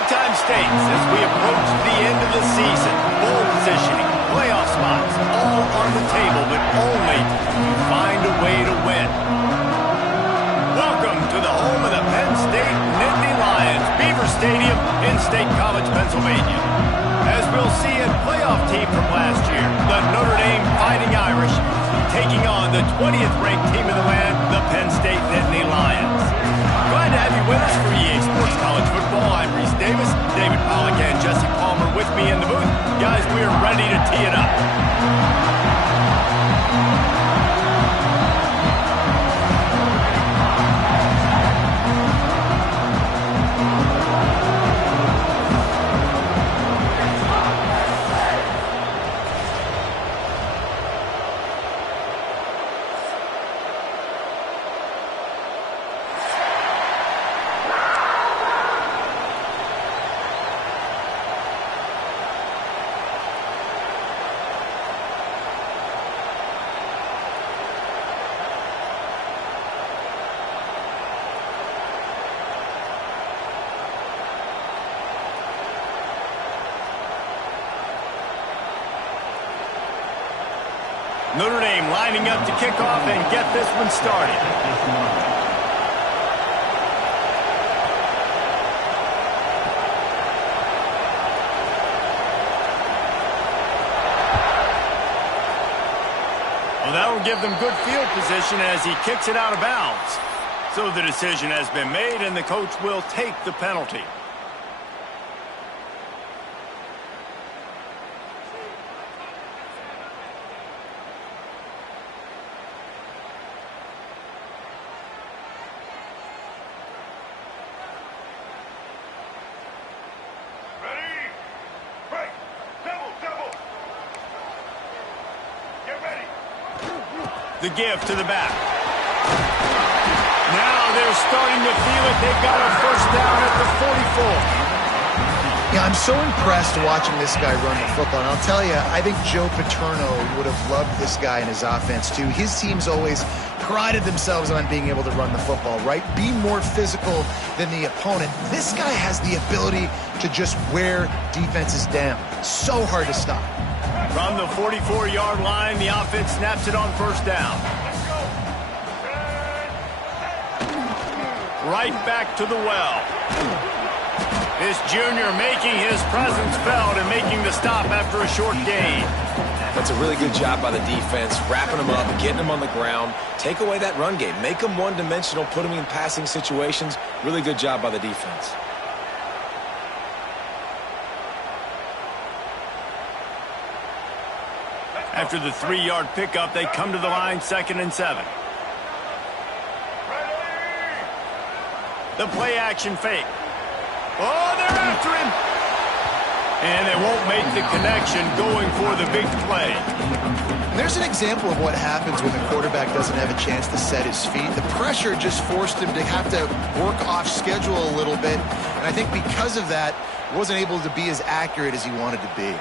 big-time stakes as we approach the end of the season. Bowl positioning, playoff spots, all on the table, but only to find a way to win. Welcome to the home of the Penn State Nittany Lions, Beaver Stadium in State College, Pennsylvania. As we'll see a playoff team from last year, the Notre Dame Fighting Irish, taking on the 20th ranked team in the land, the Penn State Nittany Lions. Glad to have you with us for EA Sports College Football. I'm Reese Davis, David Pollack and Jesse Palmer with me in the booth. Guys, we are ready to tee it up. Notre Dame lining up to kick off and get this one started. Well, that will give them good field position as he kicks it out of bounds. So the decision has been made and the coach will take the penalty. The give to the back. Now they're starting to feel it. They've got a first down at the 44. Yeah, I'm so impressed watching this guy run the football. And I'll tell you, I think Joe Paterno would have loved this guy in his offense too. His teams always prided themselves on being able to run the football, right? Be more physical than the opponent. This guy has the ability to just wear defenses down. So hard to stop. From the 44-yard line, the offense snaps it on first down. Right back to the well. This junior making his presence felt and making the stop after a short gain. That's a really good job by the defense, wrapping them up, getting them on the ground. Take away that run game. Make them one-dimensional, put them in passing situations. Really good job by the defense. After the 3-yard pickup, they come to the line, 2nd and 7. The play action fake. Oh, they're after him. And they won't make the connection going for the big play. There's an example of what happens when the quarterback doesn't have a chance to set his feet. The pressure just forced him to have to work off schedule a little bit. And I think because of that, wasn't able to be as accurate as he wanted to be.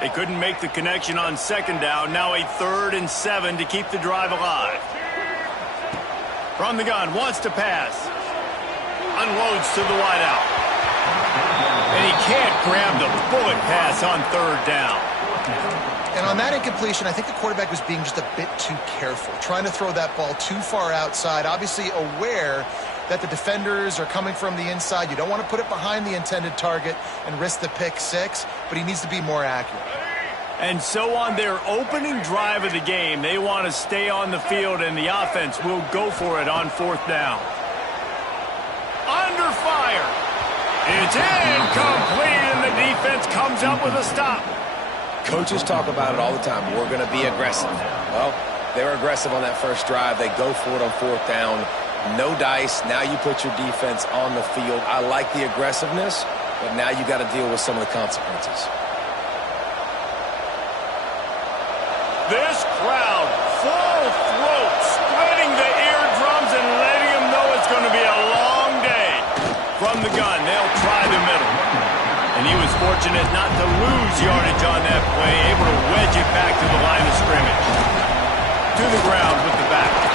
They couldn't make the connection on 2nd down. Now a 3rd and 7 to keep the drive alive. From the gun, wants to pass. Unloads to the wideout. And he can't grab the bullet pass on 3rd down. And on that incompletion, I think the quarterback was being just a bit too careful, trying to throw that ball too far outside, obviously aware that the defenders are coming from the inside. You don't want to put it behind the intended target and risk the pick 6, but he needs to be more accurate. And so on their opening drive of the game, they want to stay on the field, and the offense will go for it on 4th down. Under fire. It's incomplete, and the defense comes up with a stop. Coaches talk about it all the time. We're going to be aggressive. Well, they were aggressive on that first drive. They go for it on 4th down. No dice. Now you put your defense on the field. I like the aggressiveness, but now you got to deal with some of the consequences. This crowd, full throat, spreading the eardrums and letting them know it's going to be a long day. From the gun, they'll try the middle. And he was fortunate not to lose yardage on that play, able to wedge it back to the line of scrimmage. To the ground with the back.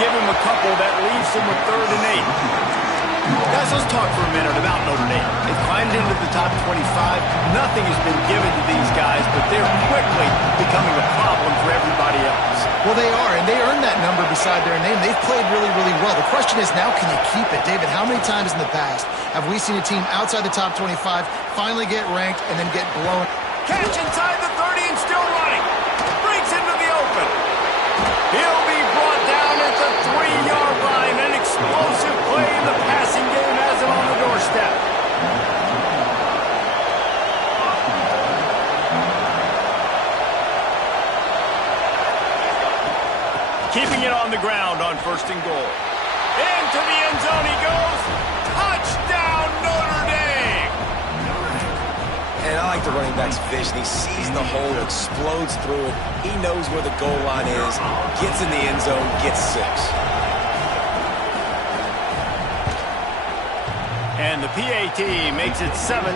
give him a couple that leaves him with 3rd and 8. Guys, let's talk for a minute about Notre Dame. They've climbed into the top 25. Nothing has been given to these guys, but they're quickly becoming a problem for everybody else. Well, they are, and they earned that number beside their name. They've played really, really well. The question is, now can you keep it? David, how many times in the past have we seen a team outside the top 25 finally get ranked and then get blown? Catch inside the 30 and still running. Breaks into the open. He'll be brought down at the 3-yard line. An explosive play in the passing game has him on the doorstep. Keeping it on the ground on 1st and goal. Into the end zone he goes. Touchdown, Notre Dame! And I like the running back's vision. He sees the hole, explodes through it. He knows where the goal line is, gets in the end zone, gets 6. And the PAT makes it 7-0.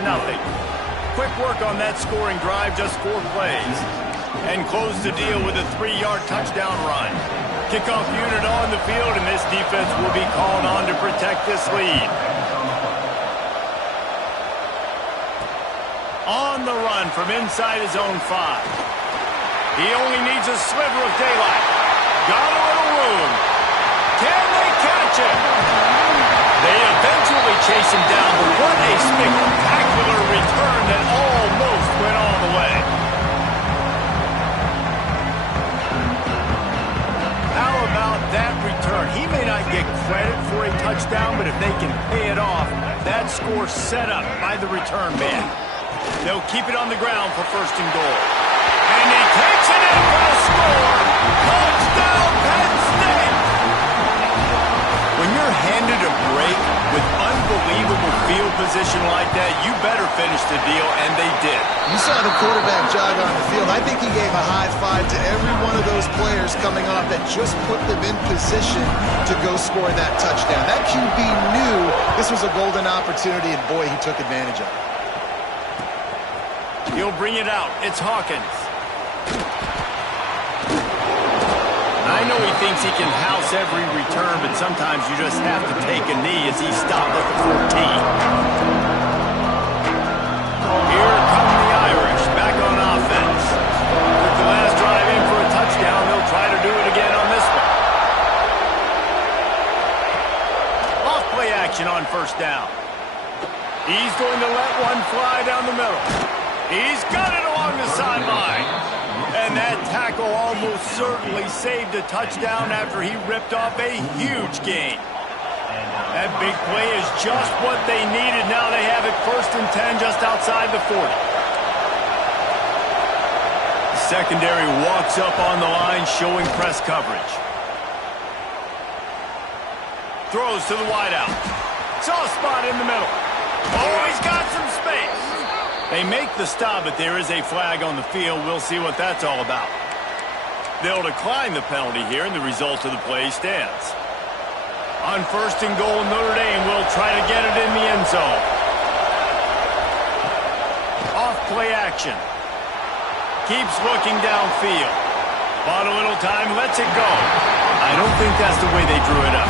Quick work on that scoring drive, just 4 plays. And close the deal with a 3-yard touchdown run. Kickoff unit on the field, and this defense will be called on to protect this lead. On the run from inside his own 5. He only needs a sliver of daylight. Got a little room. Can they catch him? They eventually chase him down, but what a spectacular return that almost went all the way. How about that return? He may not get credit for a touchdown, but if they can pay it off, that score's set up by the return man. They'll keep it on the ground for 1st and goal. And he takes it in for a score. Touchdown, Penn State! When you're handed a break with unbelievable field position like that, you better finish the deal, and they did. You saw the quarterback jog on the field. I think he gave a high five to every one of those players coming off that just put them in position to go score that touchdown. That QB knew this was a golden opportunity, and boy, he took advantage of it. He'll bring it out. It's Hawkins. I know he thinks he can house every return, but sometimes you just have to take a knee as he stopped at the 14. Here come the Irish back on offense. With the last drive in for a touchdown, they'll try to do it again on this one. Off play action on 1st down. He's going to let one fly down the middle. He's got it along the sideline. And that tackle almost certainly saved a touchdown after he ripped off a huge gain. That big play is just what they needed. Now they have it 1st and 10 just outside the 40. The secondary walks up on the line showing press coverage. Throws to the wideout. Soft spot in the middle. Oh, he's got some space. They make the stop, but there is a flag on the field. We'll see what that's all about. They'll decline the penalty here, and the result of the play stands. On 1st and goal, Notre Dame will try to get it in the end zone. Off play action. Keeps looking downfield. Bought a little time, lets it go. I don't think that's the way they drew it up.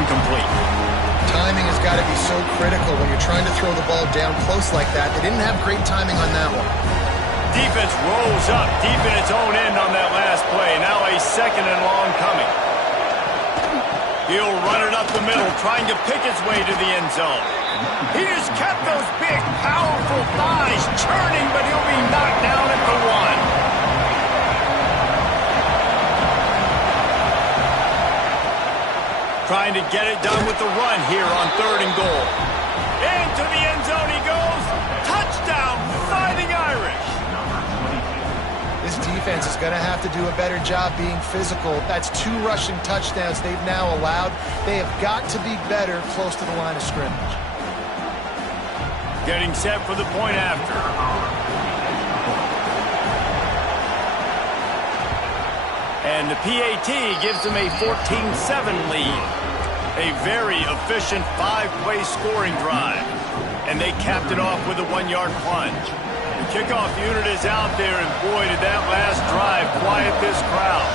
Incomplete. Timing has got to be so critical when you're trying to throw the ball down close like that. They didn't have great timing on that one. Defense rolls up deep in its own end on that last play. Now a 2nd and long coming. He'll run it up the middle, trying to pick his way to the end zone. He just kept those big, powerful thighs churning, but he'll be knocked down at the 1. Trying to get it done with the run here on 3rd and goal. Into the end zone he goes. Touchdown, Fighting Irish. This defense is going to have to do a better job being physical. That's 2 rushing touchdowns they've now allowed. They have got to be better close to the line of scrimmage. Getting set for the point after. And the PAT gives them a 14-7 lead. A very efficient 5-play scoring drive. And they capped it off with a 1-yard plunge. The kickoff unit is out there, and boy, did that last drive quiet this crowd.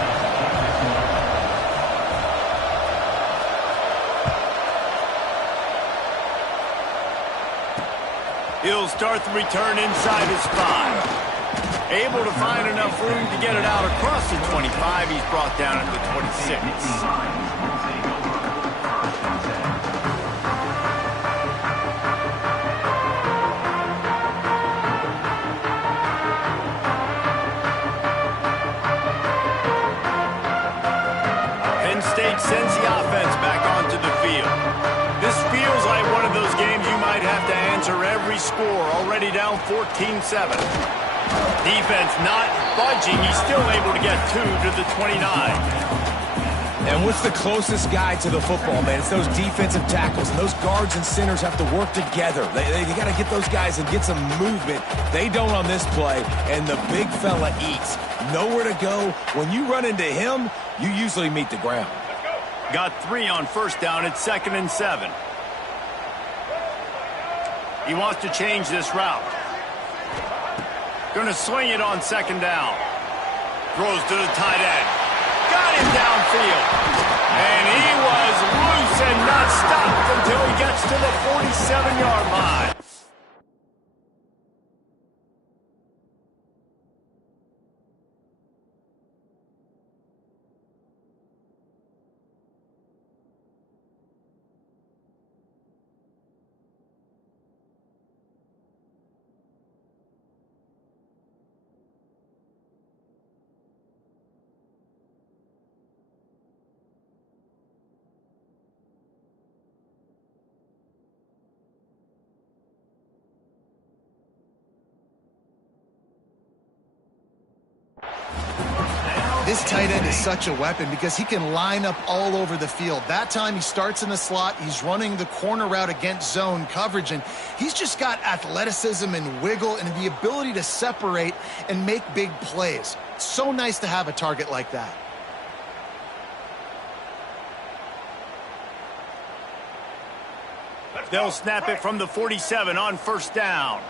He'll start the return inside his 5. Able to find enough room to get it out across the 25. He's brought down at the 26. Penn State sends the offense back onto the field. This feels like one of those games you might have to answer every score, already down 14-7. Defense not budging. He's still able to get 2 to the 29. And what's the closest guy to the football, man? It's those defensive tackles. And those guards and centers have to work together. They got to get those guys and get some movement. They don't on this play, and the big fella eats. Nowhere to go. When you run into him, you usually meet the ground. Got 3 on first down. It's 2nd and 7. He wants to change this route. Going to swing it on 2nd down. Throws to the tight end. Got him downfield. And he was loose and not stopped until he gets to the 47-yard line. This tight end is such a weapon because he can line up all over the field. That time he starts in the slot. He's running the corner route against zone coverage, and he's just got athleticism and wiggle and the ability to separate and make big plays. It's so nice to have a target like that. They'll snap it from the 47 on first down.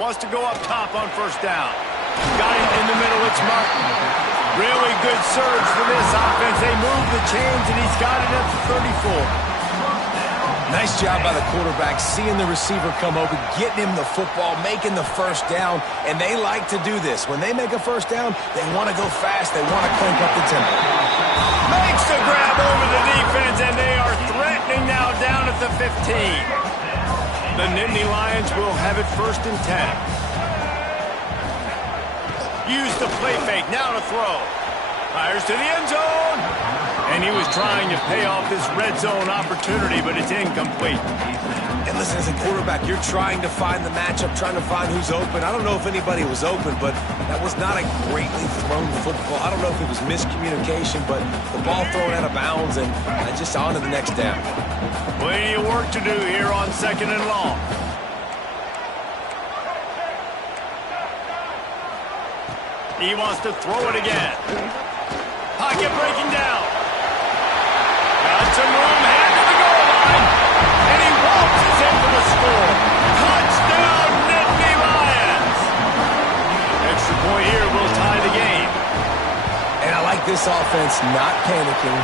Wants to go up top on first down. Got him in the middle. It's Martin. Really good surge for this offense. They move the chains, and he's got it at the 34. Nice job by the quarterback, seeing the receiver come over, getting him the football, making the first down, and they like to do this. When they make a first down, they want to go fast. They want to crank up the tempo. Makes the grab over the defense, and they are threatening now down at the 15. The Nittany Lions will have it 1st and 10. Use the play fake, now to throw. Fires to the end zone. And he was trying to pay off this red zone opportunity, but it's incomplete. And listen, as a quarterback, you're trying to find the matchup, trying to find who's open. I don't know if anybody was open, but that was not a greatly thrown football. I don't know if it was miscommunication, but the ball thrown out of bounds and just on to the next down. Plenty of work to do here on 2nd and long. He wants to throw it again. Pocket breaking down. Got some room, headed to the goal line. And he waltzes in for the score. Touchdown, Nittany Lions. Extra point here will tie the game. And I like this offense not panicking,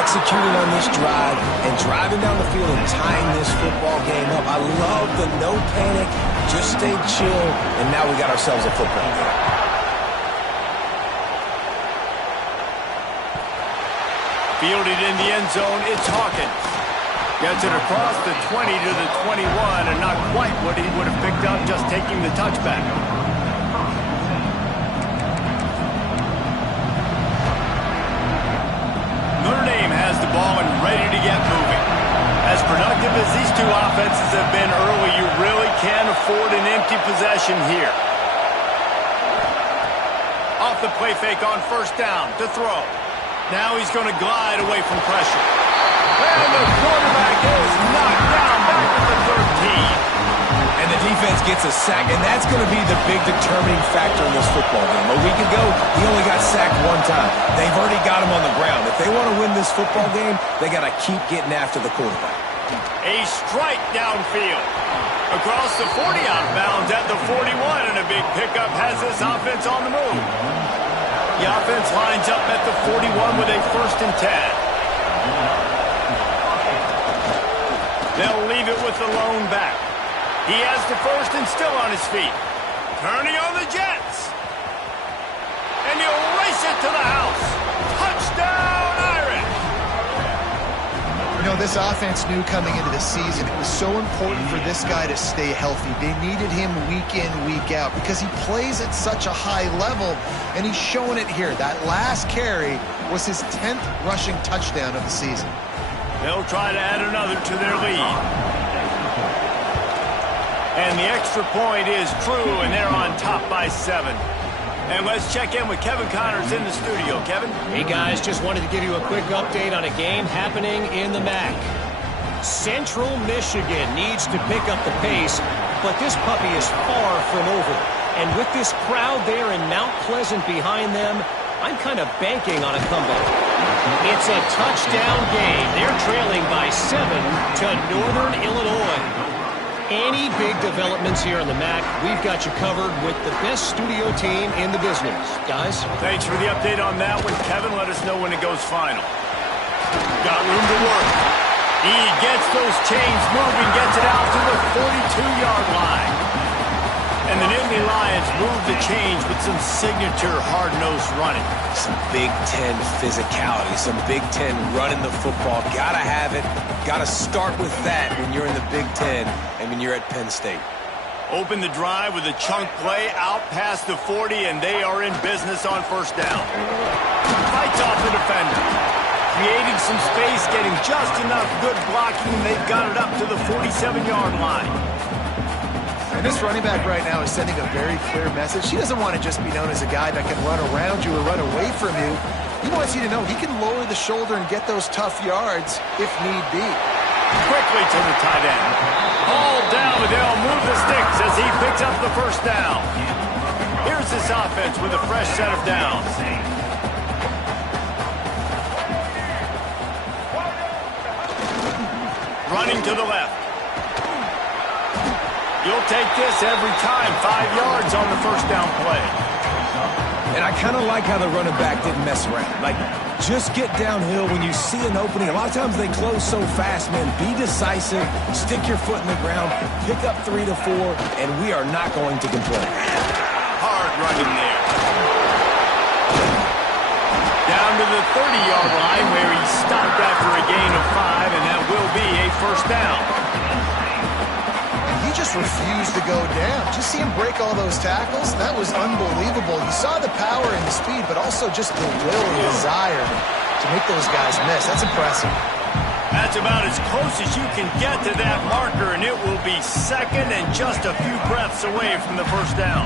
executing on this drive, and driving down the field and tying this football game up. I love the no panic, just stay chill, and now we got ourselves a football game. Fielded in the end zone, it's Hawkins. Gets it across the 20 to the 21, and not quite what he would have picked up just taking the touchback. Notre Dame has the ball and ready to get moving. As productive as these two offenses have been early, you really can't afford an empty possession here. Off the play fake on first down to throw. Now he's going to glide away from pressure. And the quarterback is knocked down back at the 13. And the defense gets a sack, and that's going to be the big determining factor in this football game. A week ago, he only got sacked 1 time. They've already got him on the ground. If they want to win this football game, they got to keep getting after the quarterback. A strike downfield. Across the 40 out of bounds at the 41, and a big pickup has this offense on the move. The offense lines up at the 41 with a 1st and 10. They'll leave it with the lone back. He has the first and still on his feet. Turning on the Jets. And he'll race it to the house. Touchdown, Irish! You know, this offense knew coming into the season it was so important for this guy to stay healthy. They needed him week in, week out because he plays at such a high level, and he's showing it here. That last carry was his 10th rushing touchdown of the season. They'll try to add another to their lead. And the extra point is true, and they're on top by 7. And let's check in with Kevin Connors in the studio. Kevin? Hey, guys, just wanted to give you a quick update on a game happening in the MAC. Central Michigan needs to pick up the pace, but this puppy is far from over. And with this crowd there in Mount Pleasant behind them, I'm kind of banking on a comeback. It's a touchdown game. They're trailing by 7 to Northern Illinois. Any big developments here in the MAC, we've got you covered with the best studio team in the business. Guys? Thanks for the update on that one, Kevin. Let us know when it goes final. Got room to work. He gets those chains moving, gets it out to the 42-yard line. And the Nittany Lions move the chains with some signature hard-nosed running. Some Big Ten physicality, some Big Ten running the football. Gotta have it. Gotta start with that when you're in the Big Ten and when you're at Penn State. Open the drive with a chunk play out past the 40, and they are in business on first down. Fights off the defender. Creating some space, getting just enough good blocking, and they've got it up to the 47-yard line. And this running back right now is sending a very clear message. He doesn't want to just be known as a guy that can run around you or run away from you. He wants you to know he can lower the shoulder and get those tough yards if need be. Quickly to the tight end. All down, but they'll move the sticks as he picks up the first down. Here's this offense with a fresh set of downs. Running to the left. You'll take this every time. 5 yards on the first down play. And I kind of like how the running back didn't mess around. Like, just get downhill when you see an opening. A lot of times they close so fast, man. Be decisive. Stick your foot in the ground. Pick up 3 to 4, and we are not going to complain. Hard running there. Down to the 30-yard line where he stopped after a gain of 5, and that will be a first down. He just refused to go down. Just see him break all those tackles? That was unbelievable. You saw the power and the speed, but also just the will and desire to make those guys miss. That's impressive. That's about as close as you can get to that marker, and it will be second and just a few breaths away from the first down.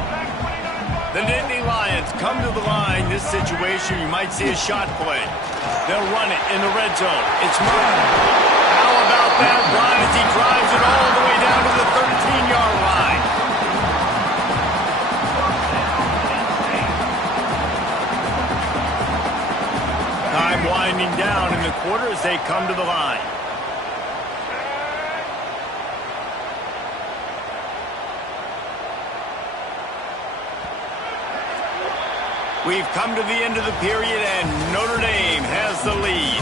The Nittany Lions come to the line. This situation, you might see a shot play. They'll run it in the red zone. It's Mizzoui. How about that run as he drives it all the way down to the 13-yard line? Time winding down in the quarter as they come to the line. We've come to the end of the period, and Notre Dame has the lead.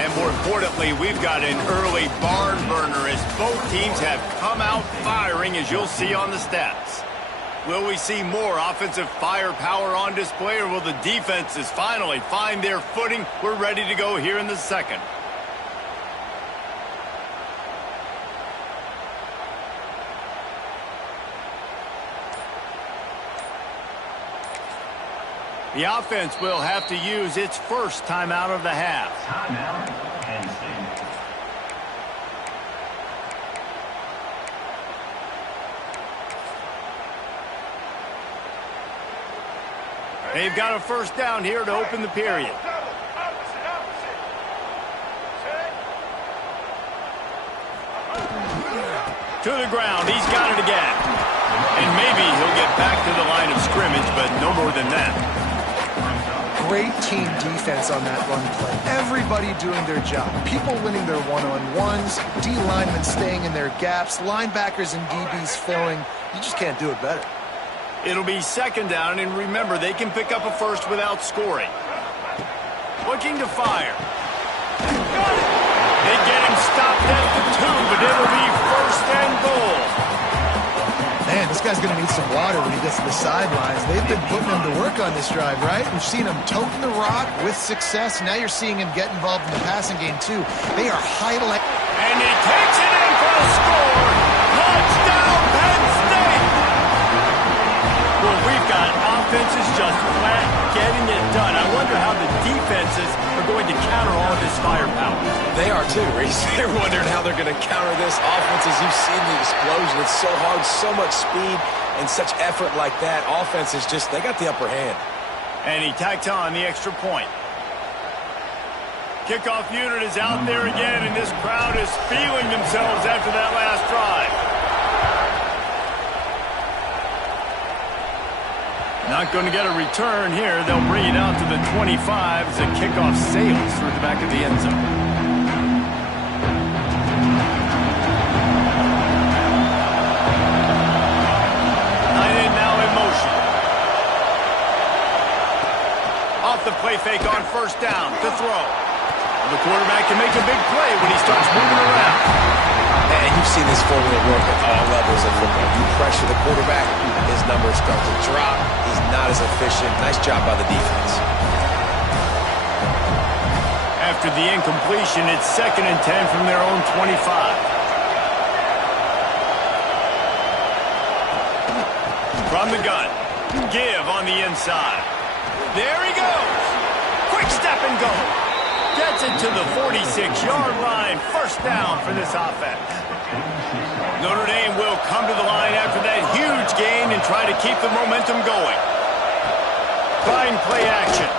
And more importantly, we've got an early barn burner as both teams have come out firing, as you'll see on the stats. Will we see more offensive firepower on display, or will the defenses finally find their footing? We're ready to go here in the second. The offense will have to use its first timeout of the half. Timeout, Penn State. They've got a first down here to open the period. To the ground. He's got it again. And maybe he'll get back to the line of scrimmage, but no more than that. Great team defense on that run play. Everybody doing their job. People winning their one-on-ones, D linemen staying in their gaps, linebackers and DBs filling. You just can't do it better. It'll be second down, and remember, they can pick up a first without scoring. Looking to fire. They getting stopped at the 2, but it'll be first and goal. Man, this guy's going to need some water when he gets to the sidelines. They've been putting him to work on this drive, right? We've seen him toting the rock with success. Now you're seeing him get involved in the passing game, too. They are highlighting. And he takes it in for a score. Touchdown, Penn State! Well, we've got offenses just flat getting it done. I wonder how the defenses are going to counter all of this firepower. They are too, Reese. They're wondering how they're going to counter this. Offenses, you've seen the explosion. It's so hard, so much speed, and such effort like that. Offenses just, they got the upper hand. And he tacks on the extra point. Kickoff unit is out there again, and this crowd is feeling themselves after that last drive. Not going to get a return here. They'll bring it out to the 25 as the kickoff sails through the back of the end zone. Tight end now in motion. Off the play fake on first down to throw. The quarterback can make a big play when he starts moving around. And you've seen this formula work at all levels of football. You pressure the quarterback, his numbers start to drop. He's not as efficient. Nice job by the defense. After the incompletion, it's 2nd and 10 from their own 25. From the gun. Give on the inside. There he goes. Quick step and go. Gets it to the 46-yard line. First down for this offense. Notre Dame will come to the line after that huge gain and try to keep the momentum going. Fine play action.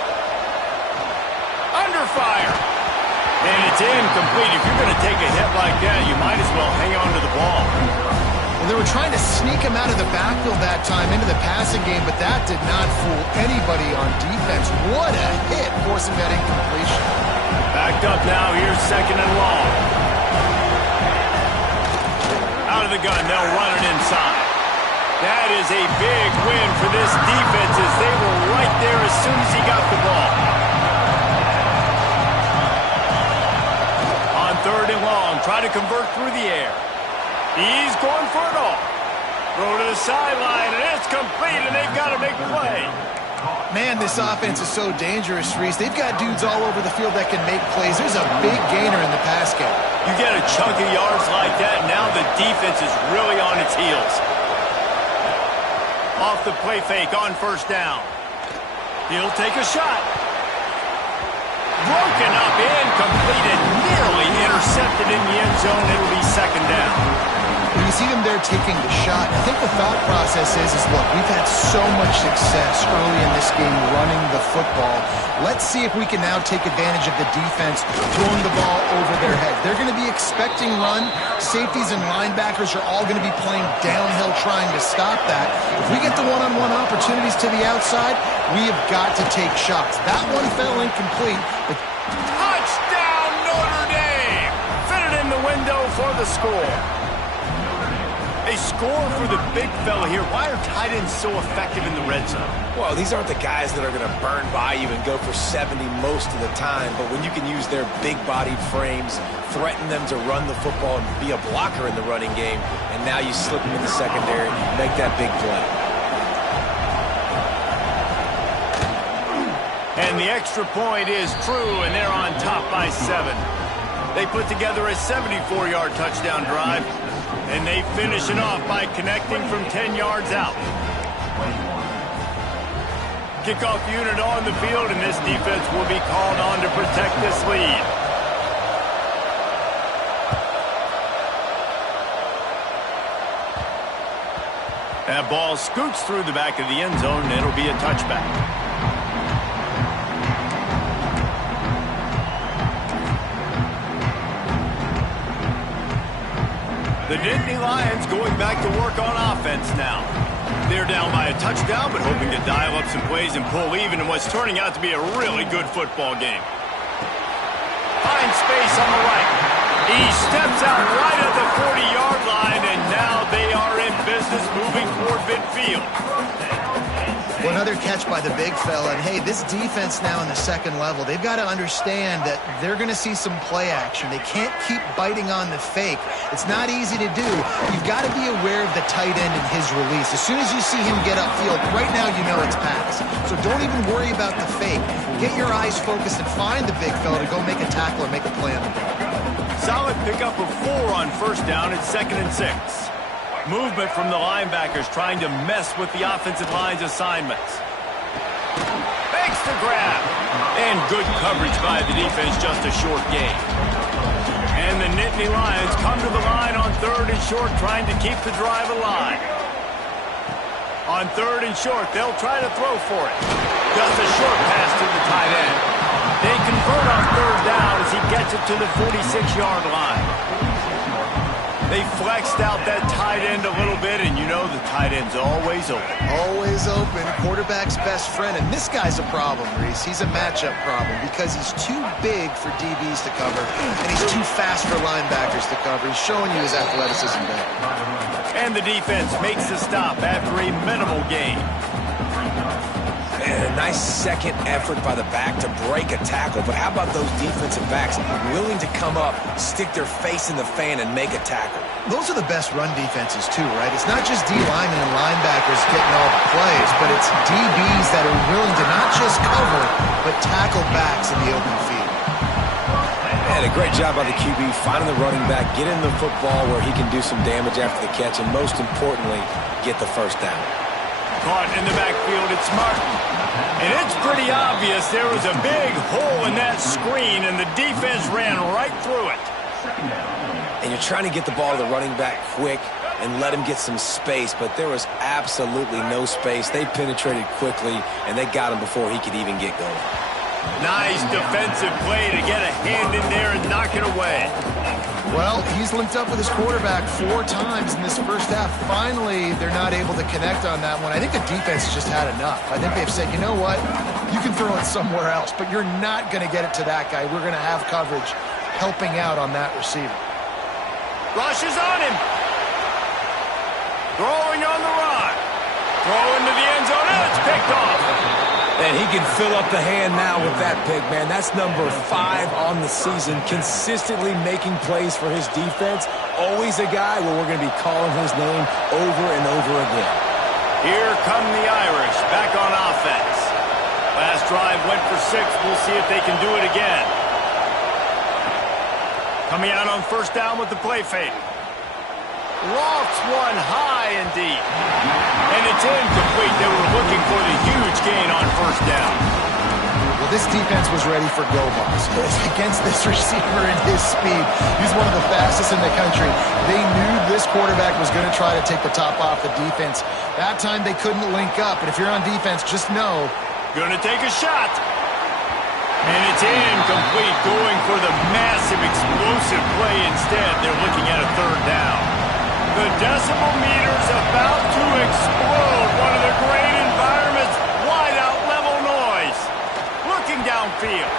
Under fire. And it's incomplete. If you're going to take a hit like that, you might as well hang on to the ball. Well, they were trying to sneak him out of the backfield that time into the passing game, but that did not fool anybody on defense. What a hit, forcing that incompletion. Backed up now. Here's 2nd and long. Out of the gun. They'll run it inside. That is a big win for this defense as they were right there as soon as he got the ball. On 3rd and long. Try to convert through the air. He's going for it all. Throw to the sideline, and it's complete, and they've got a big play. Man, this offense is so dangerous, Reese. They've got dudes all over the field that can make plays. There's a big gainer in the pass game. You get a chunk of yards like that, now the defense is really on its heels. Off the play fake on first down. He'll take a shot. Broken up, incomplete, and nearly intercepted in the end zone. It'll be 2nd down. When you see them there taking the shot, I think the thought process is look, we've had so much success early in this game running the football. Let's see if we can now take advantage of the defense throwing the ball over their head. They're going to be expecting run. Safeties and linebackers are all going to be playing downhill trying to stop that. If we get the one-on-one opportunities to the outside, we have got to take shots. That one fell incomplete, but Touchdown, Notre Dame! Fitted in the window for the score. A score for the big fella here. Why are tight ends so effective in the red zone? Well, these aren't the guys that are going to burn by you and go for 70 most of the time, but when you can use their big-bodied frames, threaten them to run the football and be a blocker in the running game, and now you slip them in the secondary, make that big play. And the extra point is true, and they're on top by 7. They put together a 74-yard touchdown drive, and they finish it off by connecting from 10 yards out. Kickoff unit on the field, and this defense will be called on to protect this lead. That ball scoots through the back of the end zone, and it'll be a touchback. The Nittany Lions going back to work on offense now. They're down by a touchdown, but hoping to dial up some plays and pull even in what's turning out to be a really good football game. Finds space on the right. He steps out right at the 40-yard line, and now they are in business moving toward midfield. Well, Another catch by the big fella. And, hey, this defense now in the second level, they've got to understand that they're going to see some play action. They can't keep biting on the fake. It's not easy to do. You've got to be aware of the tight end and his release. As soon as you see him get upfield, right now you know it's pass. So don't even worry about the fake. Get your eyes focused and find the big fella to go make a tackle or make a play on the ball. Solid pickup of 4 on first down at 2nd and 6. Movement from the linebackers trying to mess with the offensive line's assignments. Makes the grab. And good coverage by the defense, just a short gain. And the Nittany Lions come to the line on 3rd and short, trying to keep the drive alive. On 3rd and short, they'll try to throw for it. Just a short pass to the tight end. They convert on 3rd down as he gets it to the 46-yard line. They flexed out that tight end a little bit, and you know the tight end's always open. Always open. Quarterback's best friend. And this guy's a problem, Reese. He's a matchup problem because he's too big for DBs to cover, and he's too fast for linebackers to cover. He's showing you his athleticism there. And the defense makes the stop after a minimal gain. Man, a nice second effort by the back to break a tackle. But how about those defensive backs willing to come up, stick their face in the fan, and make a tackle? Those are the best run defenses, too, right? It's not just D linemen and linebackers getting all the plays, but it's DBs that are willing to not just cover, but tackle backs in the open field. And a great job by the QB finding the running back, getting the football where he can do some damage after the catch, and most importantly, get the first down. Caught in the backfield, it's Martin. And it's pretty obvious there was a big hole in that screen, and the defense ran right through it. And you're trying to get the ball to the running back quick and let him get some space, but there was absolutely no space. They penetrated quickly, and they got him before he could even get going. Nice defensive play to get a hand in there and knock it away. Well, he's linked up with his quarterback 4 times in this first half. Finally, they're not able to connect on that one. I think the defense has just had enough. I think they've said, you know what? You can throw it somewhere else, but you're not going to get it to that guy. We're going to have coverage helping out on that receiver. Rush is on him. Throwing on the run. Throwing to the end zone, and it's picked off. And he can fill up the hand now with that pick, man. That's number 5 on the season, consistently making plays for his defense. Always a guy where we're going to be calling his name over and over again. Here come the Irish, back on offense. Last drive went for 6. We'll see if they can do it again. Coming out on first down with the play fake. Lofts one high and deep. And it's incomplete. They were looking for the huge gain on first down. Well, this defense was ready for go balls. Against this receiver and his speed, he's one of the fastest in the country. They knew this quarterback was going to try to take the top off the defense. That time they couldn't link up. And if you're on defense, just know. Gonna take a shot. And it's incomplete, going for the massive explosive play instead. They're looking at a third down. The decimal meter's about to explode. One of the great environments. Wide out level noise. Looking downfield.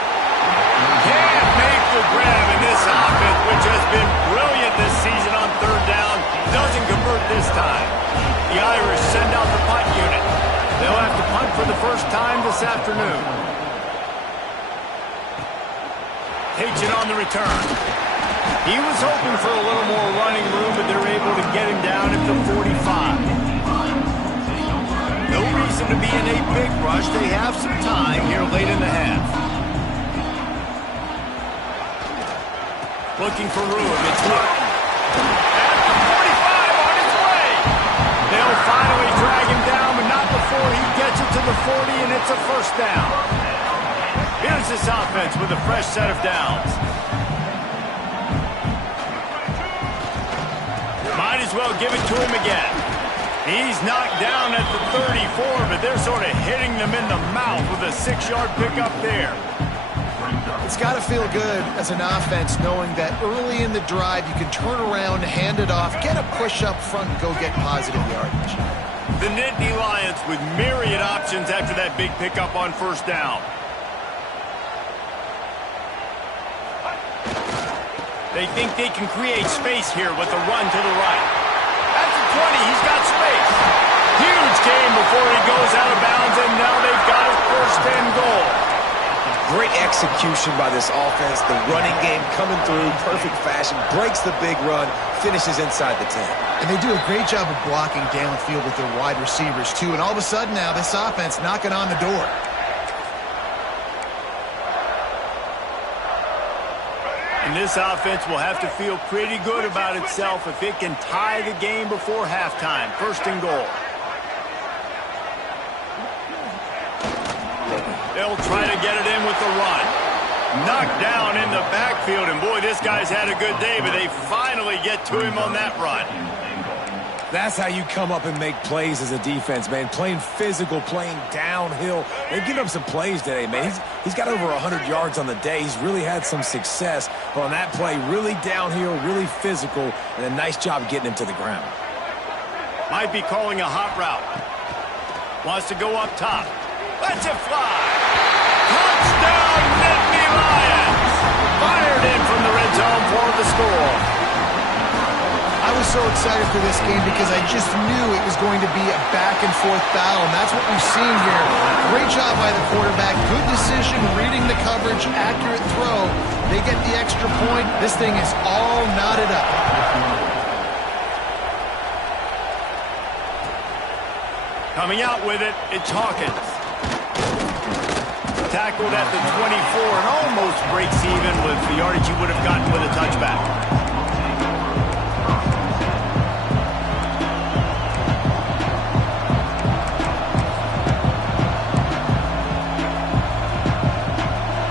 Can't make the grab in this offense, which has been brilliant this season on third down. Doesn't convert this time. The Irish send out the punt unit. They'll have to punt for the first time this afternoon. Takes it on the return. He was hoping for a little more running room, but they're able to get him down at the 45. No reason to be in a big rush. They have some time here late in the half. Looking for room. It's Martin. At the 45 on his way. They'll finally drag him down, but not before he gets it to the 40, and it's a first down. Here's this offense with a fresh set of downs. Might as well give it to him again. He's knocked down at the 34, but they're sort of hitting them in the mouth with a 6-yard pickup there. It's got to feel good as an offense knowing that early in the drive you can turn around, hand it off, get a push up front, and go get positive yardage. The Nittany Lions with myriad options after that big pickup on first down. They think they can create space here with the run to the right. At the 20, he's got space. Huge game before he goes out of bounds, and Great execution by this offense. The running game coming through, perfect fashion, breaks the big run, finishes inside the 10. And they do a great job of blocking downfield with their wide receivers, too. And all of a sudden now, this offense knocking on the door. And this offense will have to feel pretty good about itself if it can tie the game before halftime. First and goal. They'll try to get it in with the run. Knocked down in the backfield, and boy, this guy's had a good day, but they finally get to him on that run. That's how you come up and make plays as a defense, man. Playing physical, playing downhill. They've given up some plays today, man. He's got over 100 yards on the day. He's really had some success. But on that play, really downhill, really physical, and a nice job getting him to the ground. Might be calling a hot route. Wants to go up top. Lets it fly. Touchdown, Nittany Lions! Fired in from the red zone for the score. I was so excited for this game because I just knew it was going to be a back-and-forth battle, and that's what we've seen here. Great job by the quarterback. Good decision, reading the coverage, accurate throw. They get the extra point. This thing is all knotted up. Coming out with it, it's Hawkins. Tackled at the 24 and almost breaks even with the yardage he would have gotten with a touchback.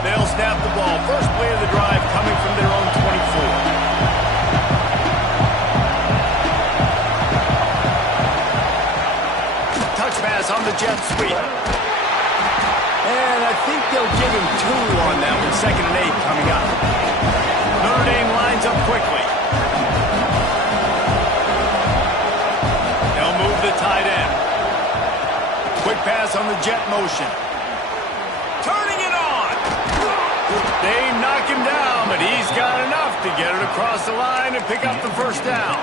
They'll snap the ball. First play of the drive coming from their own 24. Touch pass on the jet sweep. And I think they'll give him 2 on that one. 2nd and 8 coming up. Notre Dame lines up quickly. They'll move the tight end. Quick pass on the jet motion. Turning it on. They knock him down, but he's got enough to get it across the line and pick up the first down.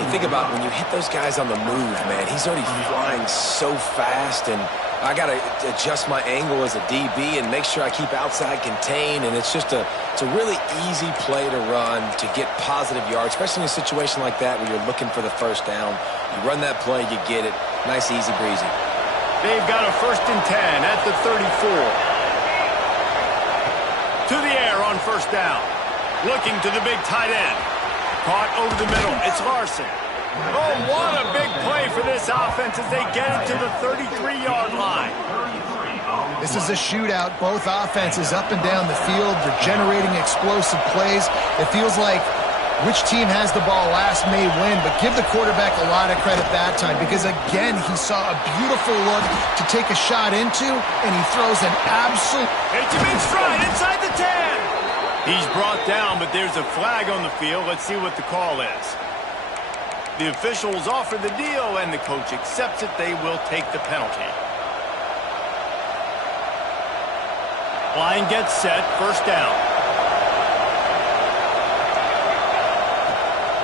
You think about when you hit those guys on the move, man, he's already flying so fast, and I got to adjust my angle as a DB and make sure I keep outside contained, and it's a really easy play to run to get positive yards, especially in a situation like that where you're looking for the first down. You run that play, you get it. Nice, easy breezy. They've got a 1st and 10 at the 34. To the air on first down. Looking to the big tight end. Caught over the middle. It's Larson. Oh, what a big play for this offense as they get it to the 33-yard line. This is a shootout. Both offenses up and down the field. They're generating explosive plays. It feels like which team has the ball last may win, but give the quarterback a lot of credit that time because, again, he saw a beautiful look to take a shot into, and he throws an absolute... It's a big stride inside the 10. He's brought down, but there's a flag on the field. Let's see what the call is. The officials offer the deal, and the coach accepts it. They will take the penalty. Line gets set. First down.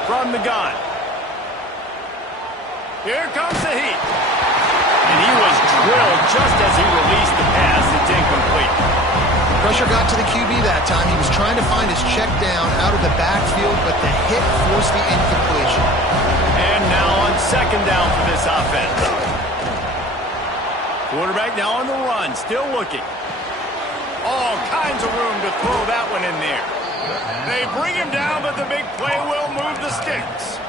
From the gun. Here comes the heat. And he was drilled just as he released the pass. It's incomplete. Pressure got to the QB that time. He was trying to find his check down out of the backfield, but the hit forced the incompletion. And now on 2nd down for this offense. Quarterback now on the run, still looking. All kinds of room to throw that one in there. They bring him down, but the big play will move the sticks.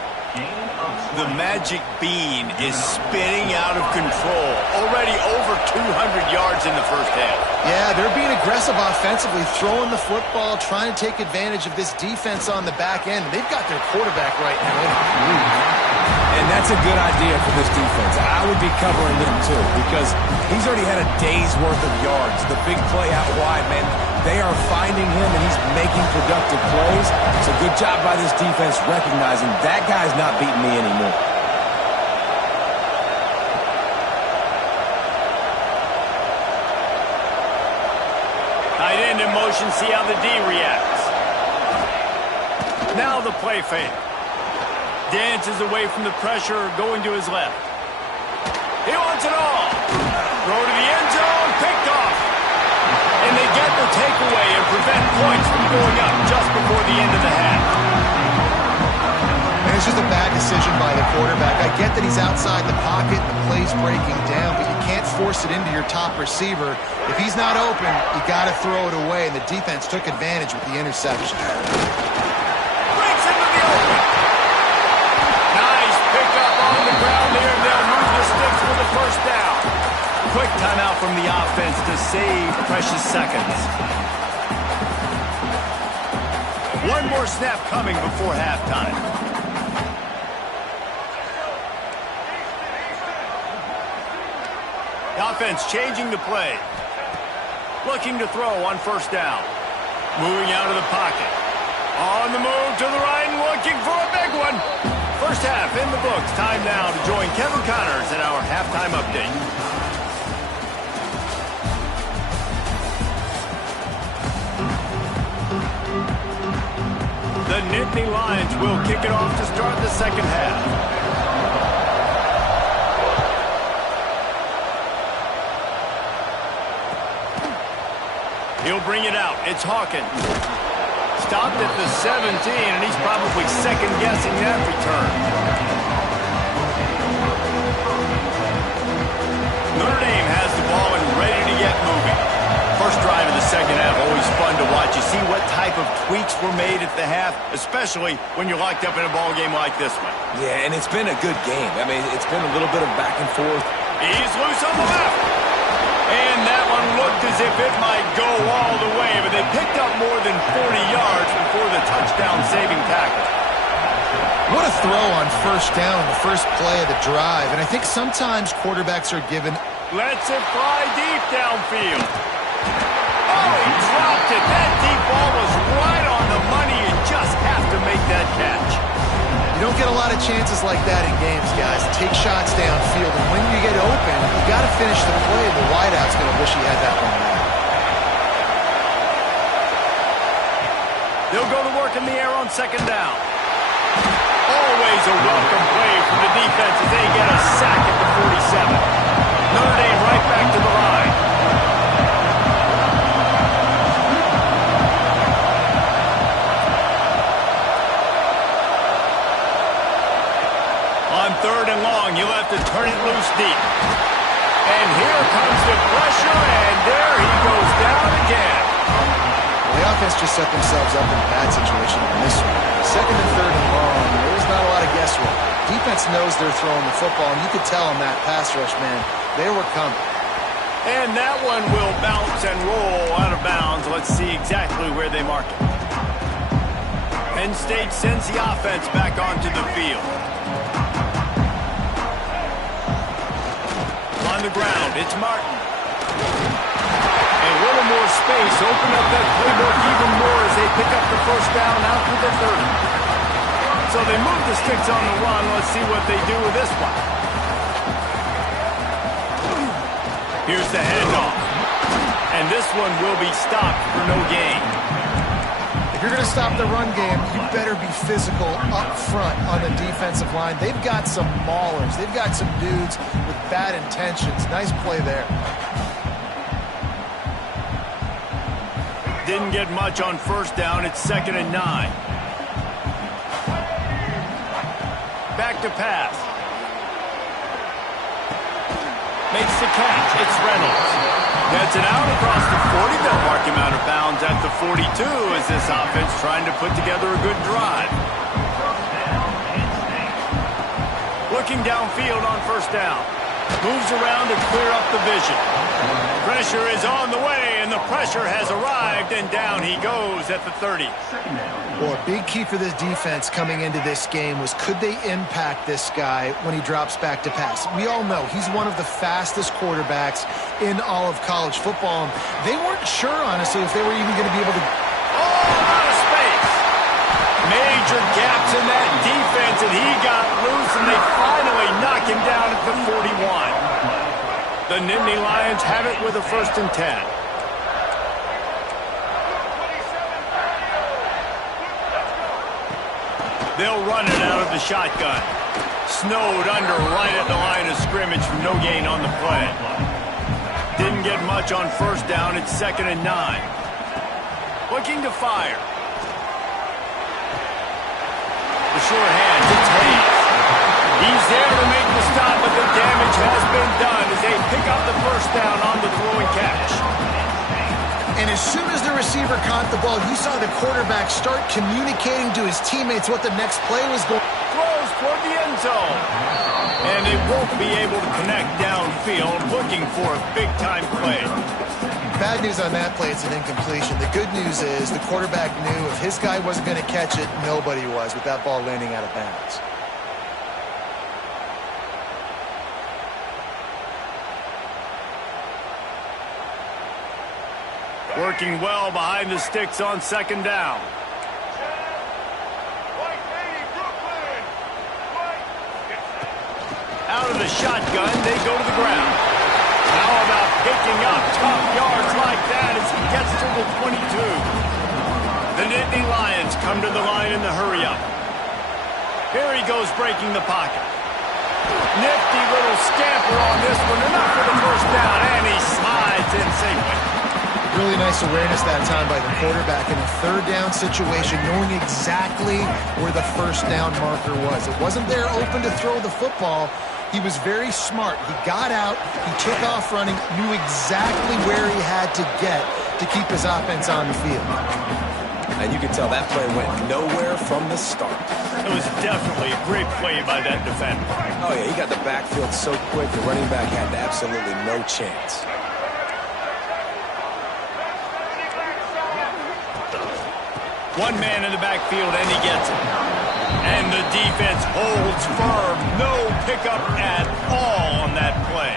The magic bean is spinning out of control. Already over 200 yards in the first half. Yeah, they're being aggressive offensively, throwing the football, trying to take advantage of this defense on the back end. They've got their quarterback right now in a groove. And that's a good idea for this defense. I would be covering them too because he's already had a day's worth of yards. The big play out wide, man, they are finding him and he's making productive plays. It's a good job by this defense recognizing that guy's not beating me anymore. Tight end in motion, see how the D reacts. Now the play fake. Dances away from the pressure, going to his left. He wants it all. Throw to the end zone, picked off. going up just before the end of the half. And it's just a bad decision by the quarterback. I get that he's outside the pocket and the play's breaking down, but you can't force it into your top receiver. If he's not open, you got to throw it away, and the defense took advantage with the interception. Breaks into the open. Nice pickup on the ground there, and they'll move the sticks for the first down. Quick timeout from the offense to save precious seconds. One more snap coming before halftime. The offense changing the play. Looking to throw on first down. Moving out of the pocket. On the move to the right and looking for a big one. First half in the books. Time now to join Kevin Connors in our halftime update. The Nittany Lions will kick it off to start the second half. He'll bring it out. It's Hawkins. Stopped at the 17, and he's probably second-guessing that return. Notre Dame has the ball and ready to get moving. First drive of the second half, always fun to watch. You see what type of tweaks were made at the half, especially when you're locked up in a ball game like this one. Yeah, and it's been a good game. I mean, it's been a little bit of back and forth. He's loose on the left. And that one looked as if it might go all the way, but they picked up more than 40 yards before the touchdown-saving tackle. What a throw on first down, the first play of the drive. And I think sometimes quarterbacks are given... Lets it fly deep downfield. Oh, he dropped it. That deep ball was right on the money. You just have to make that catch. You don't get a lot of chances like that in games, guys. Take shots downfield, and when you get open, you got to finish the play. The wideout's going to wish he had that one back. They'll go to work in the air on second down. Always a welcome play for the defense as they get a sack at the 47. Notre Dame right back to the line. On third and long, you'll have to turn it loose deep. And here comes the pressure, and there he goes down again. The offense just set themselves up in a bad situation in this one. Second and third and long, there's not a lot of guesswork. Defense knows they're throwing the football, and you could tell on that pass rush, man, they were coming. And that one will bounce and roll out of bounds. Let's see exactly where they mark it. Penn State sends the offense back onto the field. On the ground, it's Martin. A little more space, open up that playbook even more as they pick up the first down out to the 30. So they move the sticks on the run. Let's see what they do with this one. Here's the handoff. And this one will be stopped for no gain. If you're going to stop the run game, you better be physical up front on the defensive line. They've got some maulers. They've got some dudes with bad intentions. Nice play there. Didn't get much on first down. It's 2nd and 9. Back to pass. Makes the catch. It's Reynolds. Gets it out across the 40. They'll mark him out of bounds at the 42 as this offense trying to put together a good drive. Looking downfield on first down. Moves around to clear up the vision. Pressure is on the way, and the pressure has arrived, and down he goes at the 30. Well, a big key for this defense coming into this game was could they impact this guy when he drops back to pass? We all know he's one of the fastest quarterbacks in all of college football. They weren't sure, honestly, if they were even going to be able to... Oh, out of space. Major gaps in that defense, and he got loose, and they finally knock him down at the 41. The Nittany Lions have it with a 1st and 10. They'll run it out of the shotgun. Snowed under right at the line of scrimmage for no gain on the play. Didn't get much on first down. It's 2nd and 9. looking to fire. The shorthand hits Hayes. He's there to make the stop, but the damage has been done as they pick up the first down on the throwing catch. And as soon as the receiver caught the ball, you saw the quarterback start communicating to his teammates what the next play was going. Throws toward the end zone. And they won't be able to connect downfield, looking for a big-time play. Bad news on that play, it's an incompletion. The good news is the quarterback knew if his guy wasn't going to catch it, nobody was with that ball landing out of bounds. Working well behind the sticks on second down. Out of the shotgun, they go to the ground. How about picking up top yards like that as he gets to the 22? The Nittany Lions come to the line in the hurry-up. Here he goes breaking the pocket. Nifty little scamper on this one, enough for the first down, and he slides in safely. Really nice awareness that time by the quarterback in a third down situation, knowing exactly where the first down marker was. It wasn't there open to throw the football. He was very smart. He got out, he took off running, knew exactly where he had to get to keep his offense on the field. And you can tell that play went nowhere from the start. It was definitely a great play by that defender. Oh, yeah, he got the backfield so quick, the running back had absolutely no chance. One man in the backfield, and he gets it. And the defense holds firm. No pickup at all on that play.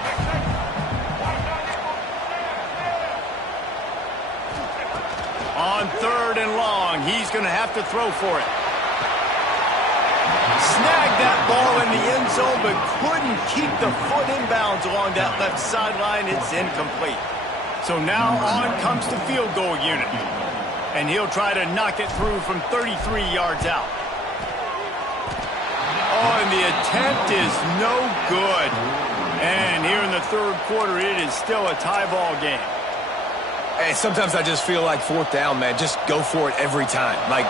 On third and long, he's going to have to throw for it. Snagged that ball in the end zone, but couldn't keep the foot in bounds along that left sideline. It's incomplete. So now on comes the field goal unit. And he'll try to knock it through from 33 yards out. Oh, and the attempt is no good. And here in the third quarter, it is still a tie ball game. Hey, sometimes I just feel like fourth down, man. Just go for it every time. Like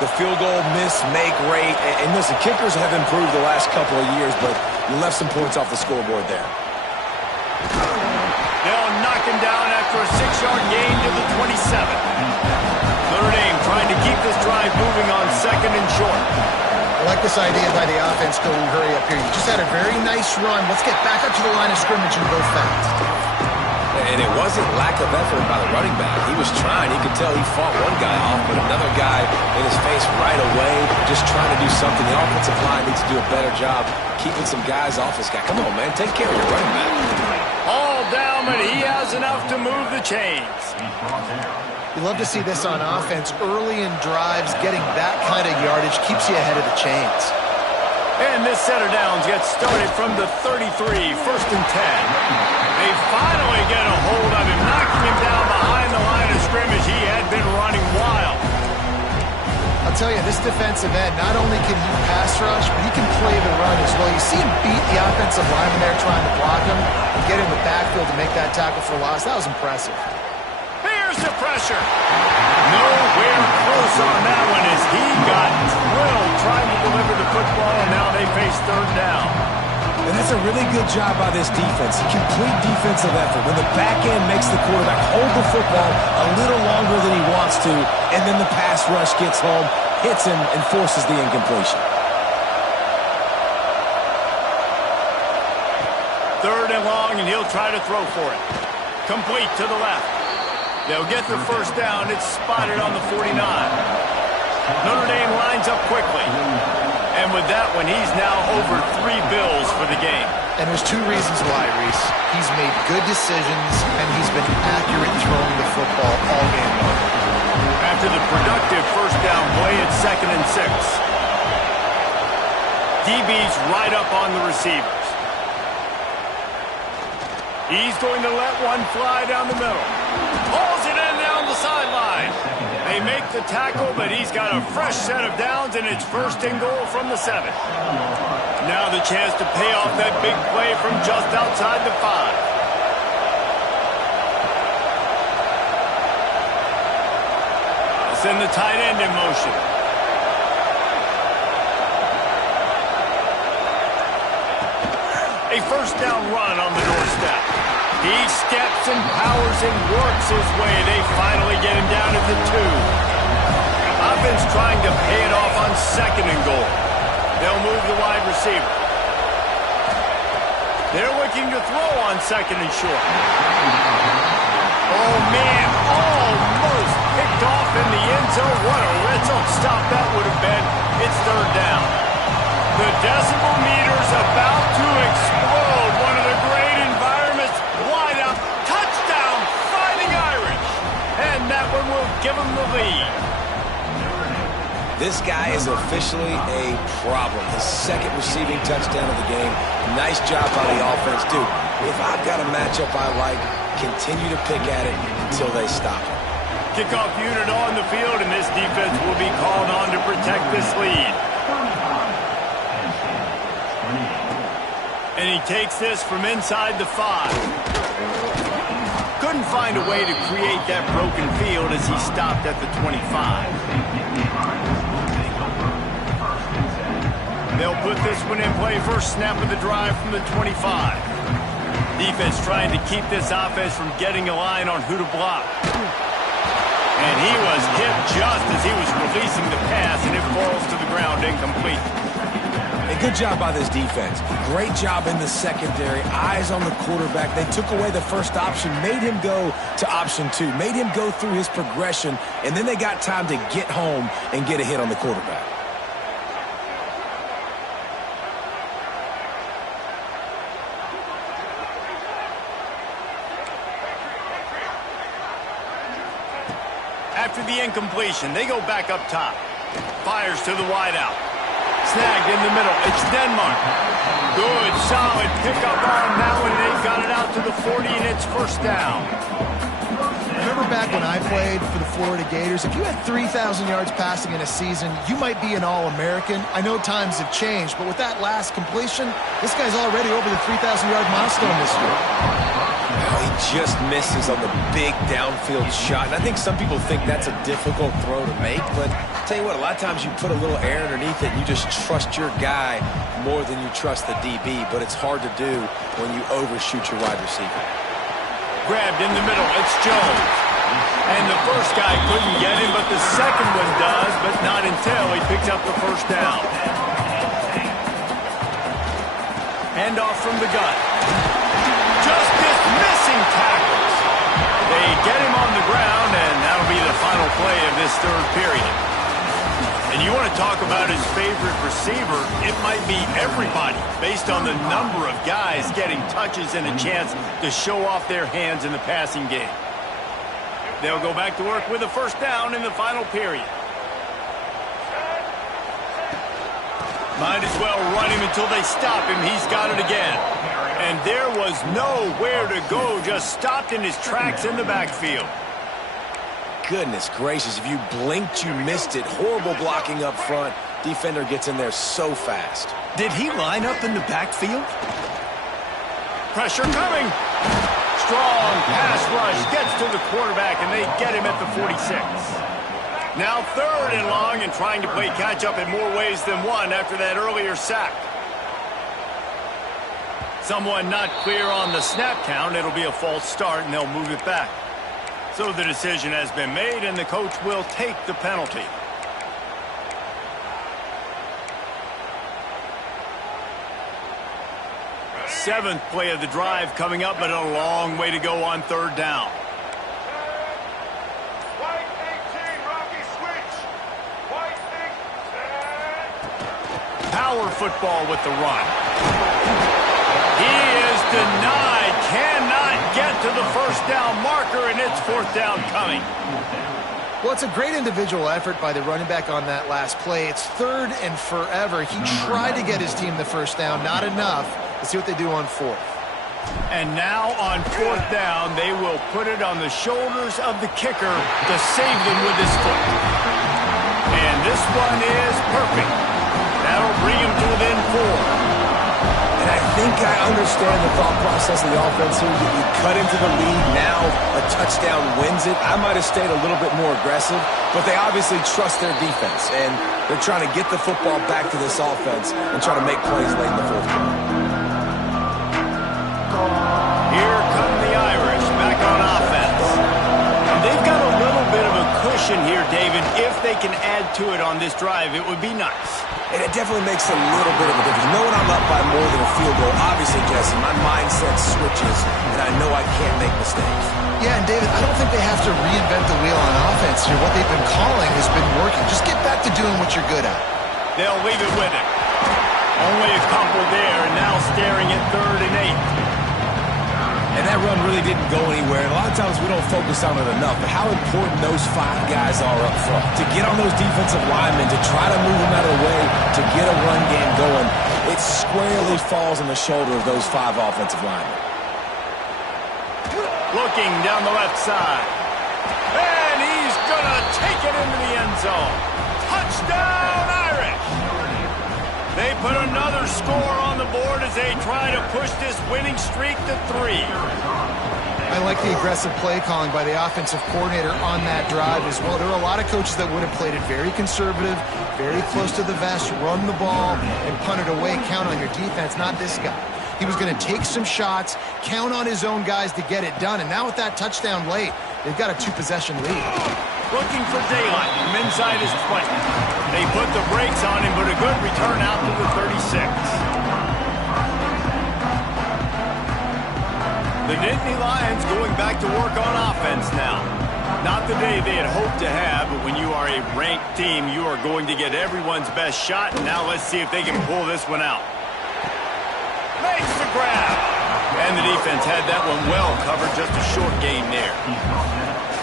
the field goal miss-make rate. And listen, kickers have improved the last couple of years, but you left some points off the scoreboard there. They'll knock him down after a 6-yard gain to the 27. Notre Dame trying to keep this drive moving on second and short. I like this idea by the offense going hurry up here. You just had a very nice run. Let's get back up to the line of scrimmage and go fast. And it wasn't lack of effort by the running back. He was trying. You could tell he fought one guy off, but another guy in his face right away, just trying to do something. The offensive line needs to do a better job keeping some guys off this guy. Come on, man. Take care of your running back. All down, but he has enough to move the chains. You love to see this on offense. Early in drives, getting that kind of yardage keeps you ahead of the chains. And this set of downs gets started from the 33, first and 10. They finally get a hold of him, knocking him down behind the line of scrimmage. He had been running wild. I'll tell you, this defensive end, not only can he pass rush, but he can play the run as well. You see him beat the offensive lineman there trying to block him and get in the backfield to make that tackle for loss. That was impressive. Here's the pressure. Nowhere close on that one as he got drilled trying to deliver the football, and now they face third down. And that's a really good job by this defense. Complete defensive effort. When the back end makes the quarterback hold the football a little longer than he wants to, and then the pass rush gets home, hits him, and forces the incompletion. Third and long, and he'll try to throw for it. Complete to the left. They'll get the first down. It's spotted on the 49. Notre Dame lines up quickly. And with that one, he's now over 3 bills for the game. And there's 2 reasons why, Reese. He's made good decisions, and he's been accurate throwing the football all game long. After the productive first down play, it's second and 6. DB's right up on the receivers. He's going to let one fly down the middle. Hauls it in down the sideline. They make the tackle, but he's got a fresh set of downs, and it's first and goal from the 7. Now the chance to pay off that big play from just outside the 5. And the tight end in motion. A first down run on the doorstep. He steps and powers and works his way. They finally get him down at the 2. Offense trying to pay it off on 2nd and goal. They'll move the wide receiver. They're looking to throw on 2nd and short. Oh, man, almost picked off in the end zone. What a red zone stop that would have been. It's 3rd down. The decibel meter's about to explode. One of the great environments. Wide out. Touchdown, Fighting Irish. And that one will give them the lead. This guy is officially a problem. His 2nd receiving touchdown of the game. Nice job by the offense, dude. If I've got a matchup I like, continue to pick at it until they stop it. Kickoff unit on the field, and this defense will be called on to protect this lead. And he takes this from inside the 5. Couldn't find a way to create that broken field as he stopped at the 25. They'll put this one in play. First snap of the drive from the 25. Defense trying to keep this offense from getting a line on who to block. And he was hit just as he was releasing the pass, and it falls to the ground incomplete. A good job by this defense. Great job in the secondary. Eyes on the quarterback. They took away the first option, made him go to option 2, made him go through his progression, and then they got time to get home and get a hit on the quarterback. After the incompletion, they go back up top. Fires to the wideout. Snagged in the middle. It's Denmark. Good, solid pickup on that one. They've got it out to the 40, and it's first down. Remember back when I played for the Florida Gators, if you had 3,000 yards passing in a season, you might be an All-American. I know times have changed, but with that last completion, this guy's already over the 3,000-yard milestone this year. He just misses on the big downfield shot. And I think some people think that's a difficult throw to make, but I'll tell you what, a lot of times you put a little air underneath it and you just trust your guy more than you trust the DB, but it's hard to do when you overshoot your wide receiver. Grabbed in the middle, it's Jones. And the first guy couldn't get him, but the second one does, but not until he picks up the first down. Handoff from the gun. Just dismissing tackles. They get him on the ground, and that'll be the final play of this 3rd period. And you want to talk about his favorite receiver, it might be everybody, based on the number of guys getting touches and a chance to show off their hands in the passing game. They'll go back to work with a first down in the final period. Might as well run him until they stop him. He's got it again. And there was nowhere to go, just stopped in his tracks in the backfield. Goodness gracious, if you blinked, you missed it. Horrible blocking up front. Defender gets in there so fast. Did he line up in the backfield? Pressure coming. Strong pass rush gets to the quarterback, and they get him at the 46. Now 3rd and long, and trying to play catch-up in more ways than one after that earlier sack. Someone not clear on the snap count. It'll be a false start, and they'll move it back. So the decision has been made, and the coach will take the penalty. Seventh play of the drive coming up, but a long way to go on 3rd down. Power football with the run. He is denied, cannot get to the first down marker, and it's 4th down coming. Well, it's a great individual effort by the running back on that last play. It's 3rd and forever. He tried to get his team the first down, not enough. Let's see what they do on 4th. And now on 4th down, they will put it on the shoulders of the kicker to save them with his foot. And this one is perfect. That'll bring him to within 4. And I think I understand the thought process of the offense here. You cut into the lead, now a touchdown wins it. I might have stayed a little bit more aggressive, but they obviously trust their defense, and they're trying to get the football back to this offense and try to make plays late in the fourth quarter. Here come the Irish back on offense. And they've got a little bit of a cushion here, David. If they can add to it on this drive, it would be nice. And it definitely makes a little bit of a difference. Knowing I'm up by more than a field goal, obviously, Jesse, my mindset switches, and I know I can't make mistakes. Yeah, and David, I don't think they have to reinvent the wheel on offense here. What they've been calling has been working. Just get back to doing what you're good at. They'll leave it with him. Only a couple there, and now staring at 3rd and 8. And that run really didn't go anywhere. And a lot of times we don't focus on it enough. But how important those 5 guys are up front. To get on those defensive linemen, to try to move them out of the way, to get a run game going, it squarely falls on the shoulder of those 5 offensive linemen. Looking down the left side. And he's going to take it into the end zone. Touchdown, Irish! They put another score on the board as they try to push this winning streak to 3. I like the aggressive play calling by the offensive coordinator on that drive as well. There are a lot of coaches that would have played it very conservative, very close to the vest, run the ball, and punt it away, count on your defense, not this guy. He was going to take some shots, count on his own guys to get it done, and now with that touchdown late, they've got a 2-possession lead. Looking for daylight from inside his 20. They put the brakes on him, but a good return out to the 36. The Nittany Lions going back to work on offense now. Not the day they had hoped to have, but when you are a ranked team, you are going to get everyone's best shot. And now let's see if they can pull this one out. Makes the grab. And the defense had that one well covered, just a short gain there.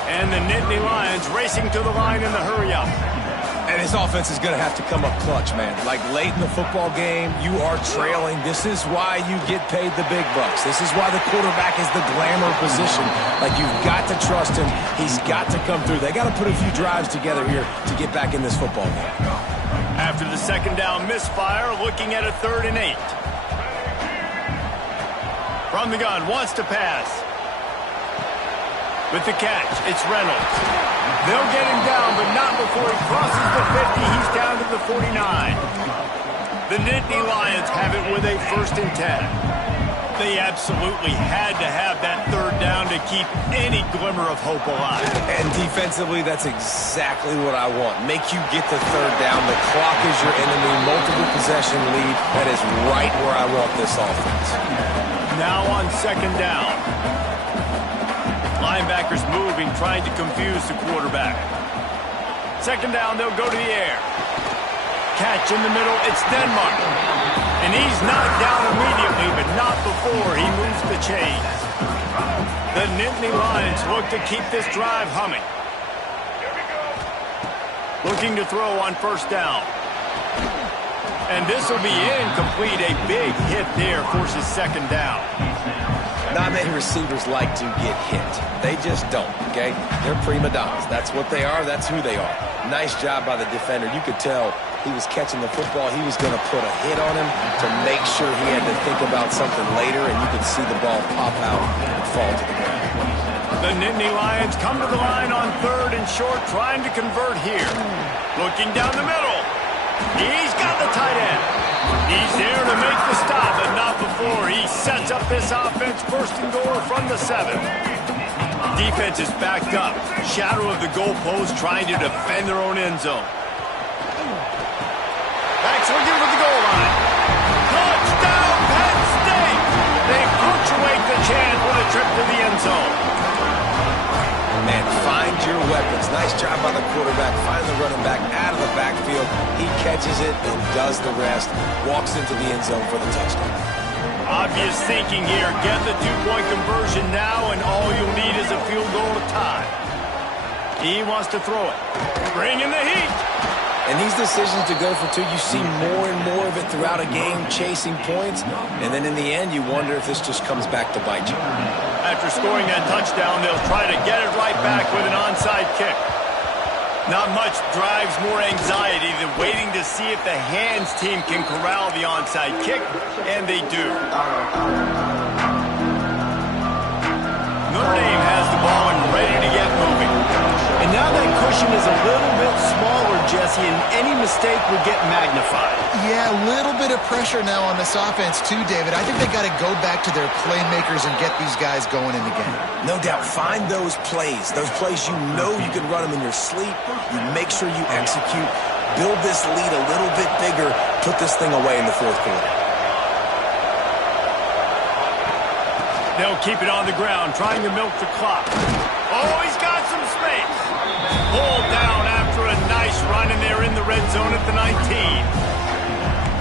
And the Nittany Lions racing to the line in the hurry-up. And his offense is going to have to come up clutch, man. Like late in the football game, you are trailing. This is why you get paid the big bucks. This is why the quarterback is the glamour position. Like, you've got to trust him. He's got to come through. They got to put a few drives together here to get back in this football game. After the second down misfire, looking at a 3rd and 8. From the gun, wants to pass. With the catch, it's Reynolds. They'll get him down, but not before he crosses the 50. He's down to the 49. The Nittany Lions have it with a 1st and 10. They absolutely had to have that 3rd down to keep any glimmer of hope alive. And defensively, that's exactly what I want. Make you get the 3rd down. The clock is your enemy. Multiple possession lead. That is right where I want this offense. Now on 2nd down. Linebackers moving, trying to confuse the quarterback. 2nd down, they'll go to the air. Catch in the middle, it's Denmark. And he's knocked down immediately, but not before he moves the chains. The Nittany Lions look to keep this drive humming. Looking to throw on 1st down. And this will be incomplete. A big hit there forces 2nd down. Not many receivers like to get hit. They just don't, okay? They're prima donnas. That's what they are. That's who they are. Nice job by the defender. You could tell he was catching the football. He was going to put a hit on him to make sure he had to think about something later, and you could see the ball pop out and fall to the ground. The Nittany Lions come to the line on 3rd and short, trying to convert here. Looking down the middle. He's got the tight end. He's there to make the stop, but not before he sets up this offense 1st and goal from the 7. Defense is backed up. Shadow of the goalpost trying to defend their own end zone. Back swinging with the goal line. Touchdown, Penn State! They punctuate the chance with a trip to the end zone. Man, find your weapons. Nice job by the quarterback. Find the running back out of the backfield. He catches it and does the rest. Walks into the end zone for the touchdown. Obvious thinking here. Get the 2-point conversion now, and all you'll need is a field goal to tie. He wants to throw it. Bring in the heat. And these decisions to go for 2, you see more and more of it throughout a game, chasing points. And then in the end, you wonder if this just comes back to bite you. After scoring that touchdown, they'll try to get it right back with an onside kick. Not much drives more anxiety than waiting to see if the hands team can corral the onside kick, and they do. Notre Dame has the ball and ready to get moving. And now that cushion is a little bit smaller, Jesse, and any mistake would get magnified. Yeah, a little bit of pressure now on this offense too, David. I think they got to go back to their playmakers and get these guys going in the game. No doubt. Find those plays you know you can run them in your sleep. You make sure you execute. Build this lead a little bit bigger. Put this thing away in the fourth quarter. They'll keep it on the ground, trying to milk the clock. Oh, he's got some space. Pulled down after a nice run, and they're in the red zone at the 19.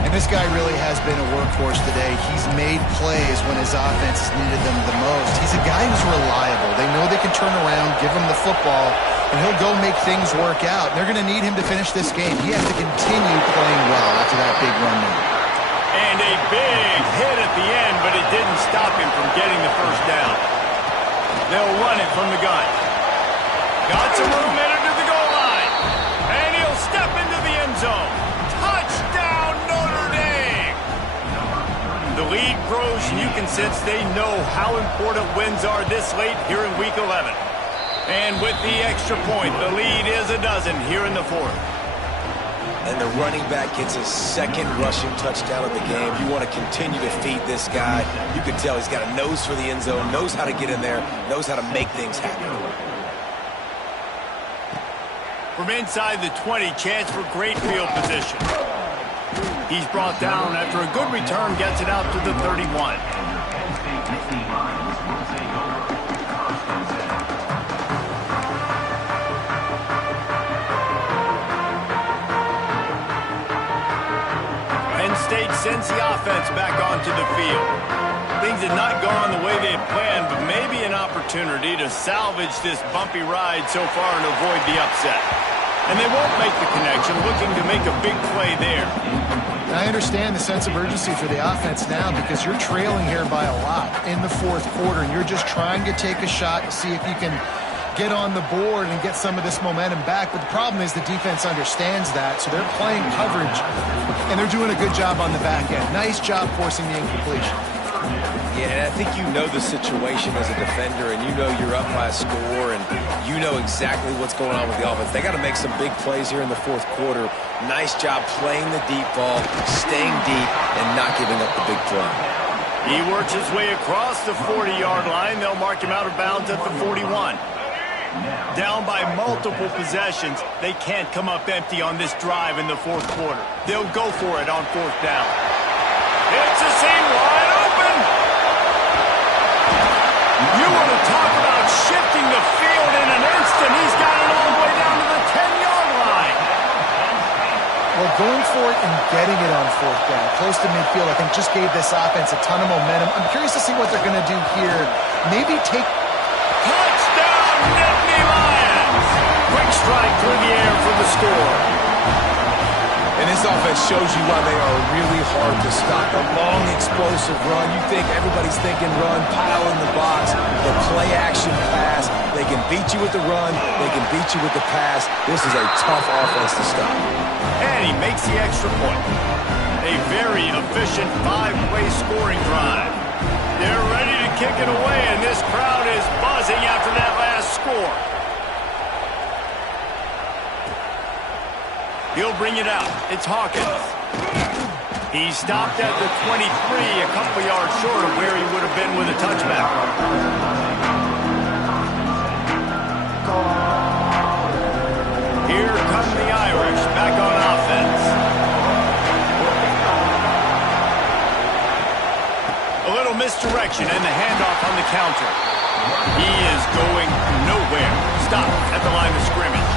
And this guy really has been a workhorse today. He's made plays when his offense has needed them the most. He's a guy who's reliable. They know they can turn around, give him the football, and he'll go make things work out. And they're going to need him to finish this game. He has to continue playing well after that big run there. And a big hit at the end, but it didn't stop him from getting the first down. They'll run it from the gun. Got some room headed to the goal line. And he'll step into the end zone. Touchdown, Notre Dame! The lead grows, and you can sense they know how important wins are this late here in Week 11. And with the extra point, the lead is a dozen here in the fourth. And the running back gets his second rushing touchdown of the game. You want to continue to feed this guy. You can tell he's got a nose for the end zone, knows how to get in there, knows how to make things happen. From inside the 20, chance for great field position. He's brought down after a good return, gets it out to the 31. State sends the offense back onto the field. Things had not gone the way they had planned, but maybe an opportunity to salvage this bumpy ride so far and avoid the upset. And they won't make the connection, looking to make a big play there. I understand the sense of urgency for the offense now because you're trailing here by a lot in the fourth quarter, and you're just trying to take a shot to see if you can get on the board and get some of this momentum back. But the problem is the defense understands that, so they're playing coverage, and they're doing a good job on the back end. Nice job forcing the incompletion. Yeah, and I think you know the situation as a defender, and you know you're up by a score, and you know exactly what's going on with the offense. They got to make some big plays here in the fourth quarter. Nice job playing the deep ball, staying deep, and not giving up the big play. He works his way across the 40-yard line. They'll mark him out of bounds at the 41. Down by multiple possessions, they can't come up empty on this drive in the fourth quarter. They'll go for it on fourth down. It's a seam wide open. You want to talk about shifting the field in an instant. He's got it all the way down to the 10-yard line. Well, going for it and getting it on fourth down, close to midfield, I think just gave this offense a ton of momentum. I'm curious to see what they're going to do here. Maybe take... Touchdown, Nittany Lions! Quick strike through the air for the score. And this offense shows you why they are really hard to stop. A long, explosive run. You think everybody's thinking run, pile in the box, the play-action pass. They can beat you with the run. They can beat you with the pass. This is a tough offense to stop. And he makes the extra point. A very efficient five-play scoring drive. They're ready to kick it away, and this crowd is buzzing after that last score. He'll bring it out. It's Hawkins. He stopped at the 23, a couple yards short of where he would have been with a touchback. Here come the Irish back on offense. A little misdirection and the handoff on the counter. He is going nowhere. Stop at the line of scrimmage.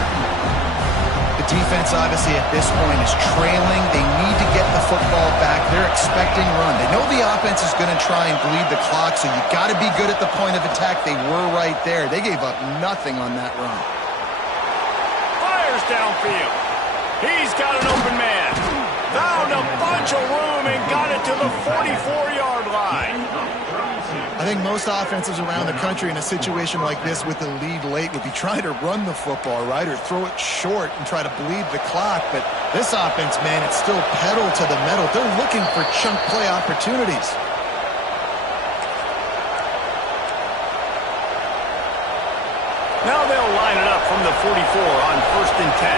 The defense, obviously, at this point is trailing. They need to get the football back. They're expecting run. They know the offense is going to try and bleed the clock, so you got to be good at the point of attack. They were right there. They gave up nothing on that run. Fires downfield. He's got an open man. Found a bunch of room and got it to the 44-yard line. I think most offenses around the country in a situation like this with the lead late would be trying to run the football, right, or throw it short and try to bleed the clock. But this offense, man, it's still pedal to the metal. They're looking for chunk play opportunities. Now they'll line it up from the 44 on 1st and 10.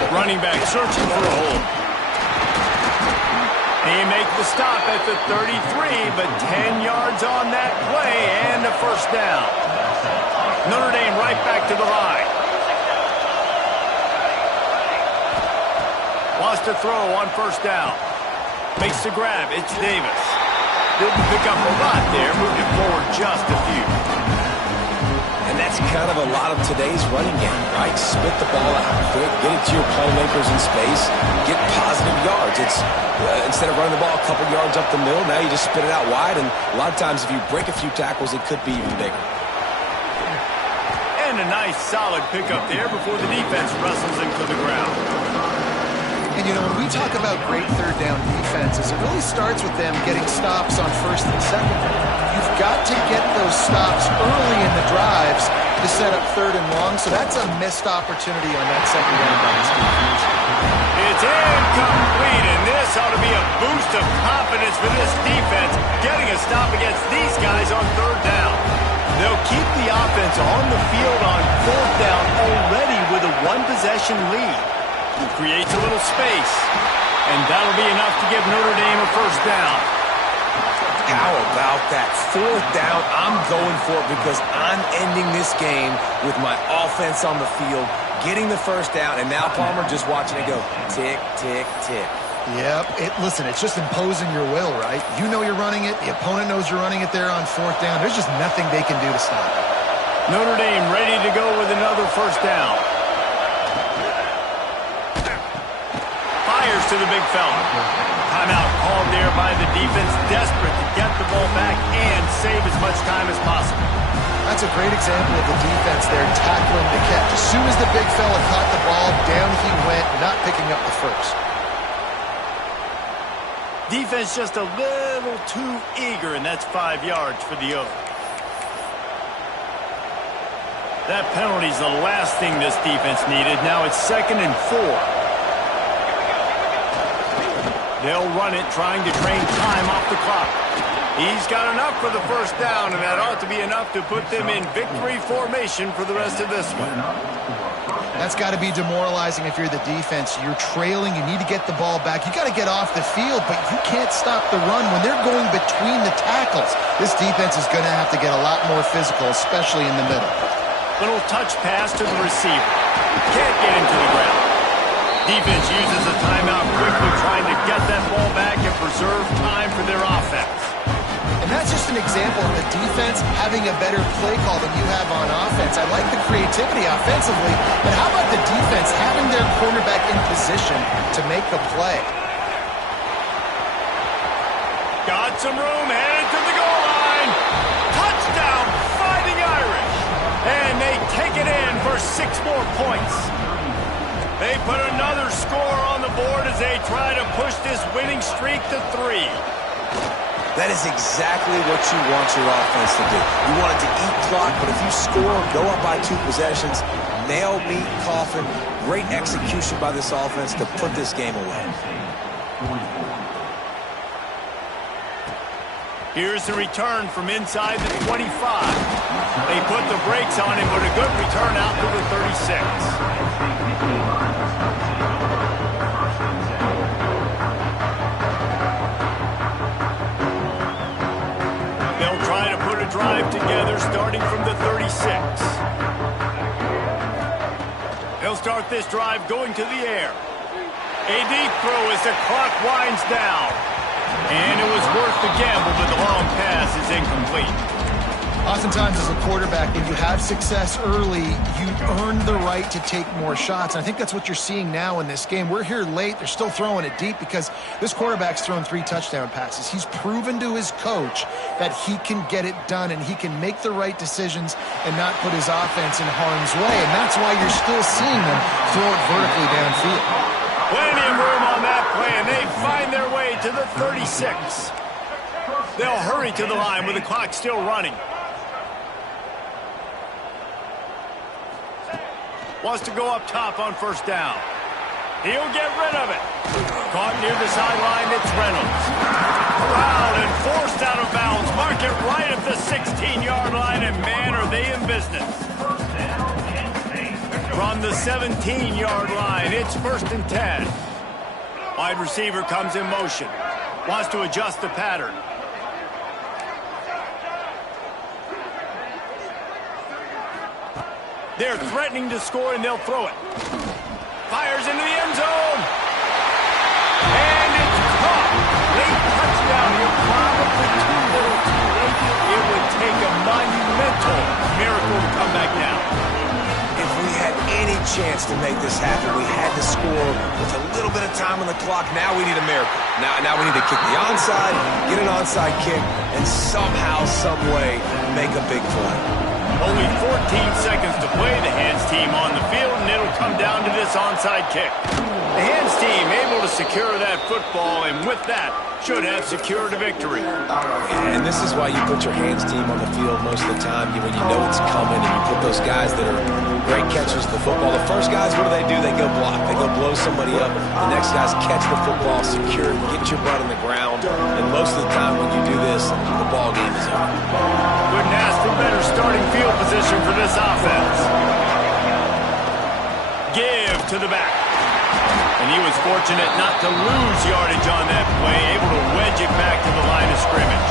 The running back searching for a hole. He makes the stop at the 33, but 10 yards on that play and a first down. Notre Dame right back to the line. Wants to throw on 1st down. Makes the grab. It's Davis. Didn't pick up a lot there. Moved it forward just a few. And that's kind of a lot of today's running game, right? Spit the ball out quick, get it to your playmakers in space, get positive yards. It's instead of running the ball a couple yards up the middle, now you just spit it out wide, and a lot of times if you break a few tackles, it could be even bigger. And a nice solid pickup there before the defense wrestles into the ground. And, you know, when we talk about great third down defenses, it really starts with them getting stops on 1st and 2nd. You've got to get those stops early in the drives to set up 3rd and long, so that's a missed opportunity on that 2nd down by this defense. It's incomplete, and this ought to be a boost of confidence for this defense, getting a stop against these guys on 3rd down. They'll keep the offense on the field on 4th down already with a one-possession lead. He creates a little space, and that'll be enough to give Notre Dame a first down. How about that? 4th down, I'm going for it because I'm ending this game with my offense on the field, getting the first down, and now Palmer just watching it go tick, tick, tick. Yep. Listen, it's just imposing your will, right? You know you're running it. The opponent knows you're running it there on 4th down. There's just nothing they can do to stop it. Notre Dame ready to go with another first down. Fires to the big fella. Timeout called there by the defense, desperate to get the ball back and save as much time as possible. That's a great example of the defense there tackling the catch. As soon as the big fella caught the ball, down he went, not picking up the first. Defense just a little too eager, and that's 5 yards for the Oak. That penalty's the last thing this defense needed. Now it's 2nd and 4. They'll run it, trying to drain time off the clock. He's got enough for the first down, and that ought to be enough to put them in victory formation for the rest of this one. That's got to be demoralizing if you're the defense. You're trailing. You need to get the ball back. You got to get off the field, but you can't stop the run when they're going between the tackles. This defense is going to have to get a lot more physical, especially in the middle. Little touch pass to the receiver. Can't get into the ground. Defense uses a timeout quickly, trying to get that ball back and preserve time for their offense. And that's just an example of the defense having a better play call than you have on offense. I like the creativity offensively, but how about the defense having their cornerback in position to make the play? Got some room, headed to the goal line. Touchdown, Fighting Irish. And they take it in for 6 more points. They put another score on the board as they try to push this winning streak to 3. That is exactly what you want your offense to do. You want it to eat clock, but if you score, go up by 2 possessions, nail, meet, coffin, great execution by this offense to put this game away. Here's the return from inside the 25. They put the brakes on him with a good return out to the 36. Drive together starting from the 36. They'll start this drive going to the air. A deep throw as the clock winds down. And it was worth the gamble, but the long pass is incomplete. Oftentimes as a quarterback, when you have success early, you earn the right to take more shots. And I think that's what you're seeing now in this game. We're here late. They're still throwing it deep because this quarterback's thrown 3 touchdown passes. He's proven to his coach that he can get it done and he can make the right decisions and not put his offense in harm's way. And that's why you're still seeing them throw it vertically downfield. Plenty of room on that play, and they find their way to the 36. They'll hurry to the line with the clock still running. Wants to go up top on first down. He'll get rid of it. Caught near the sideline, it's Reynolds. Corralled and forced out of bounds. Mark it right at the 16-yard line, and man, are they in business. From the 17-yard line, it's 1st and 10. Wide receiver comes in motion. Wants to adjust the pattern. They're threatening to score, and they'll throw it. Fires into the end zone. And it's caught. Late touchdown here, probably too little too late. It would take a monumental miracle to come back down. If we had any chance to make this happen, we had to score with a little bit of time on the clock. Now we need a miracle. Now we need to kick the onside, get an onside kick, and somehow, some way, make a big play. Only 14 seconds to play. The hands team on the field, and it'll come down to this onside kick. The hands team able to secure that football, and with that, should have secured a victory. And this is why you put your hands team on the field most of the time when you know it's coming, and you put those guys that are great catchers of the football. The first guys, what do? They go block. They go blow somebody up. The next guys catch the football, secure, get your butt on the ground. And most of the time when you do this, the ball game is over. Couldn't ask for better starting field position for this offense. Give to the back. And he was fortunate not to lose yardage on that play, able to wedge it back to the line of scrimmage.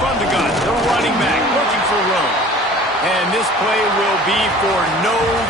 From the gun, the running back looking for room. And this play will be for no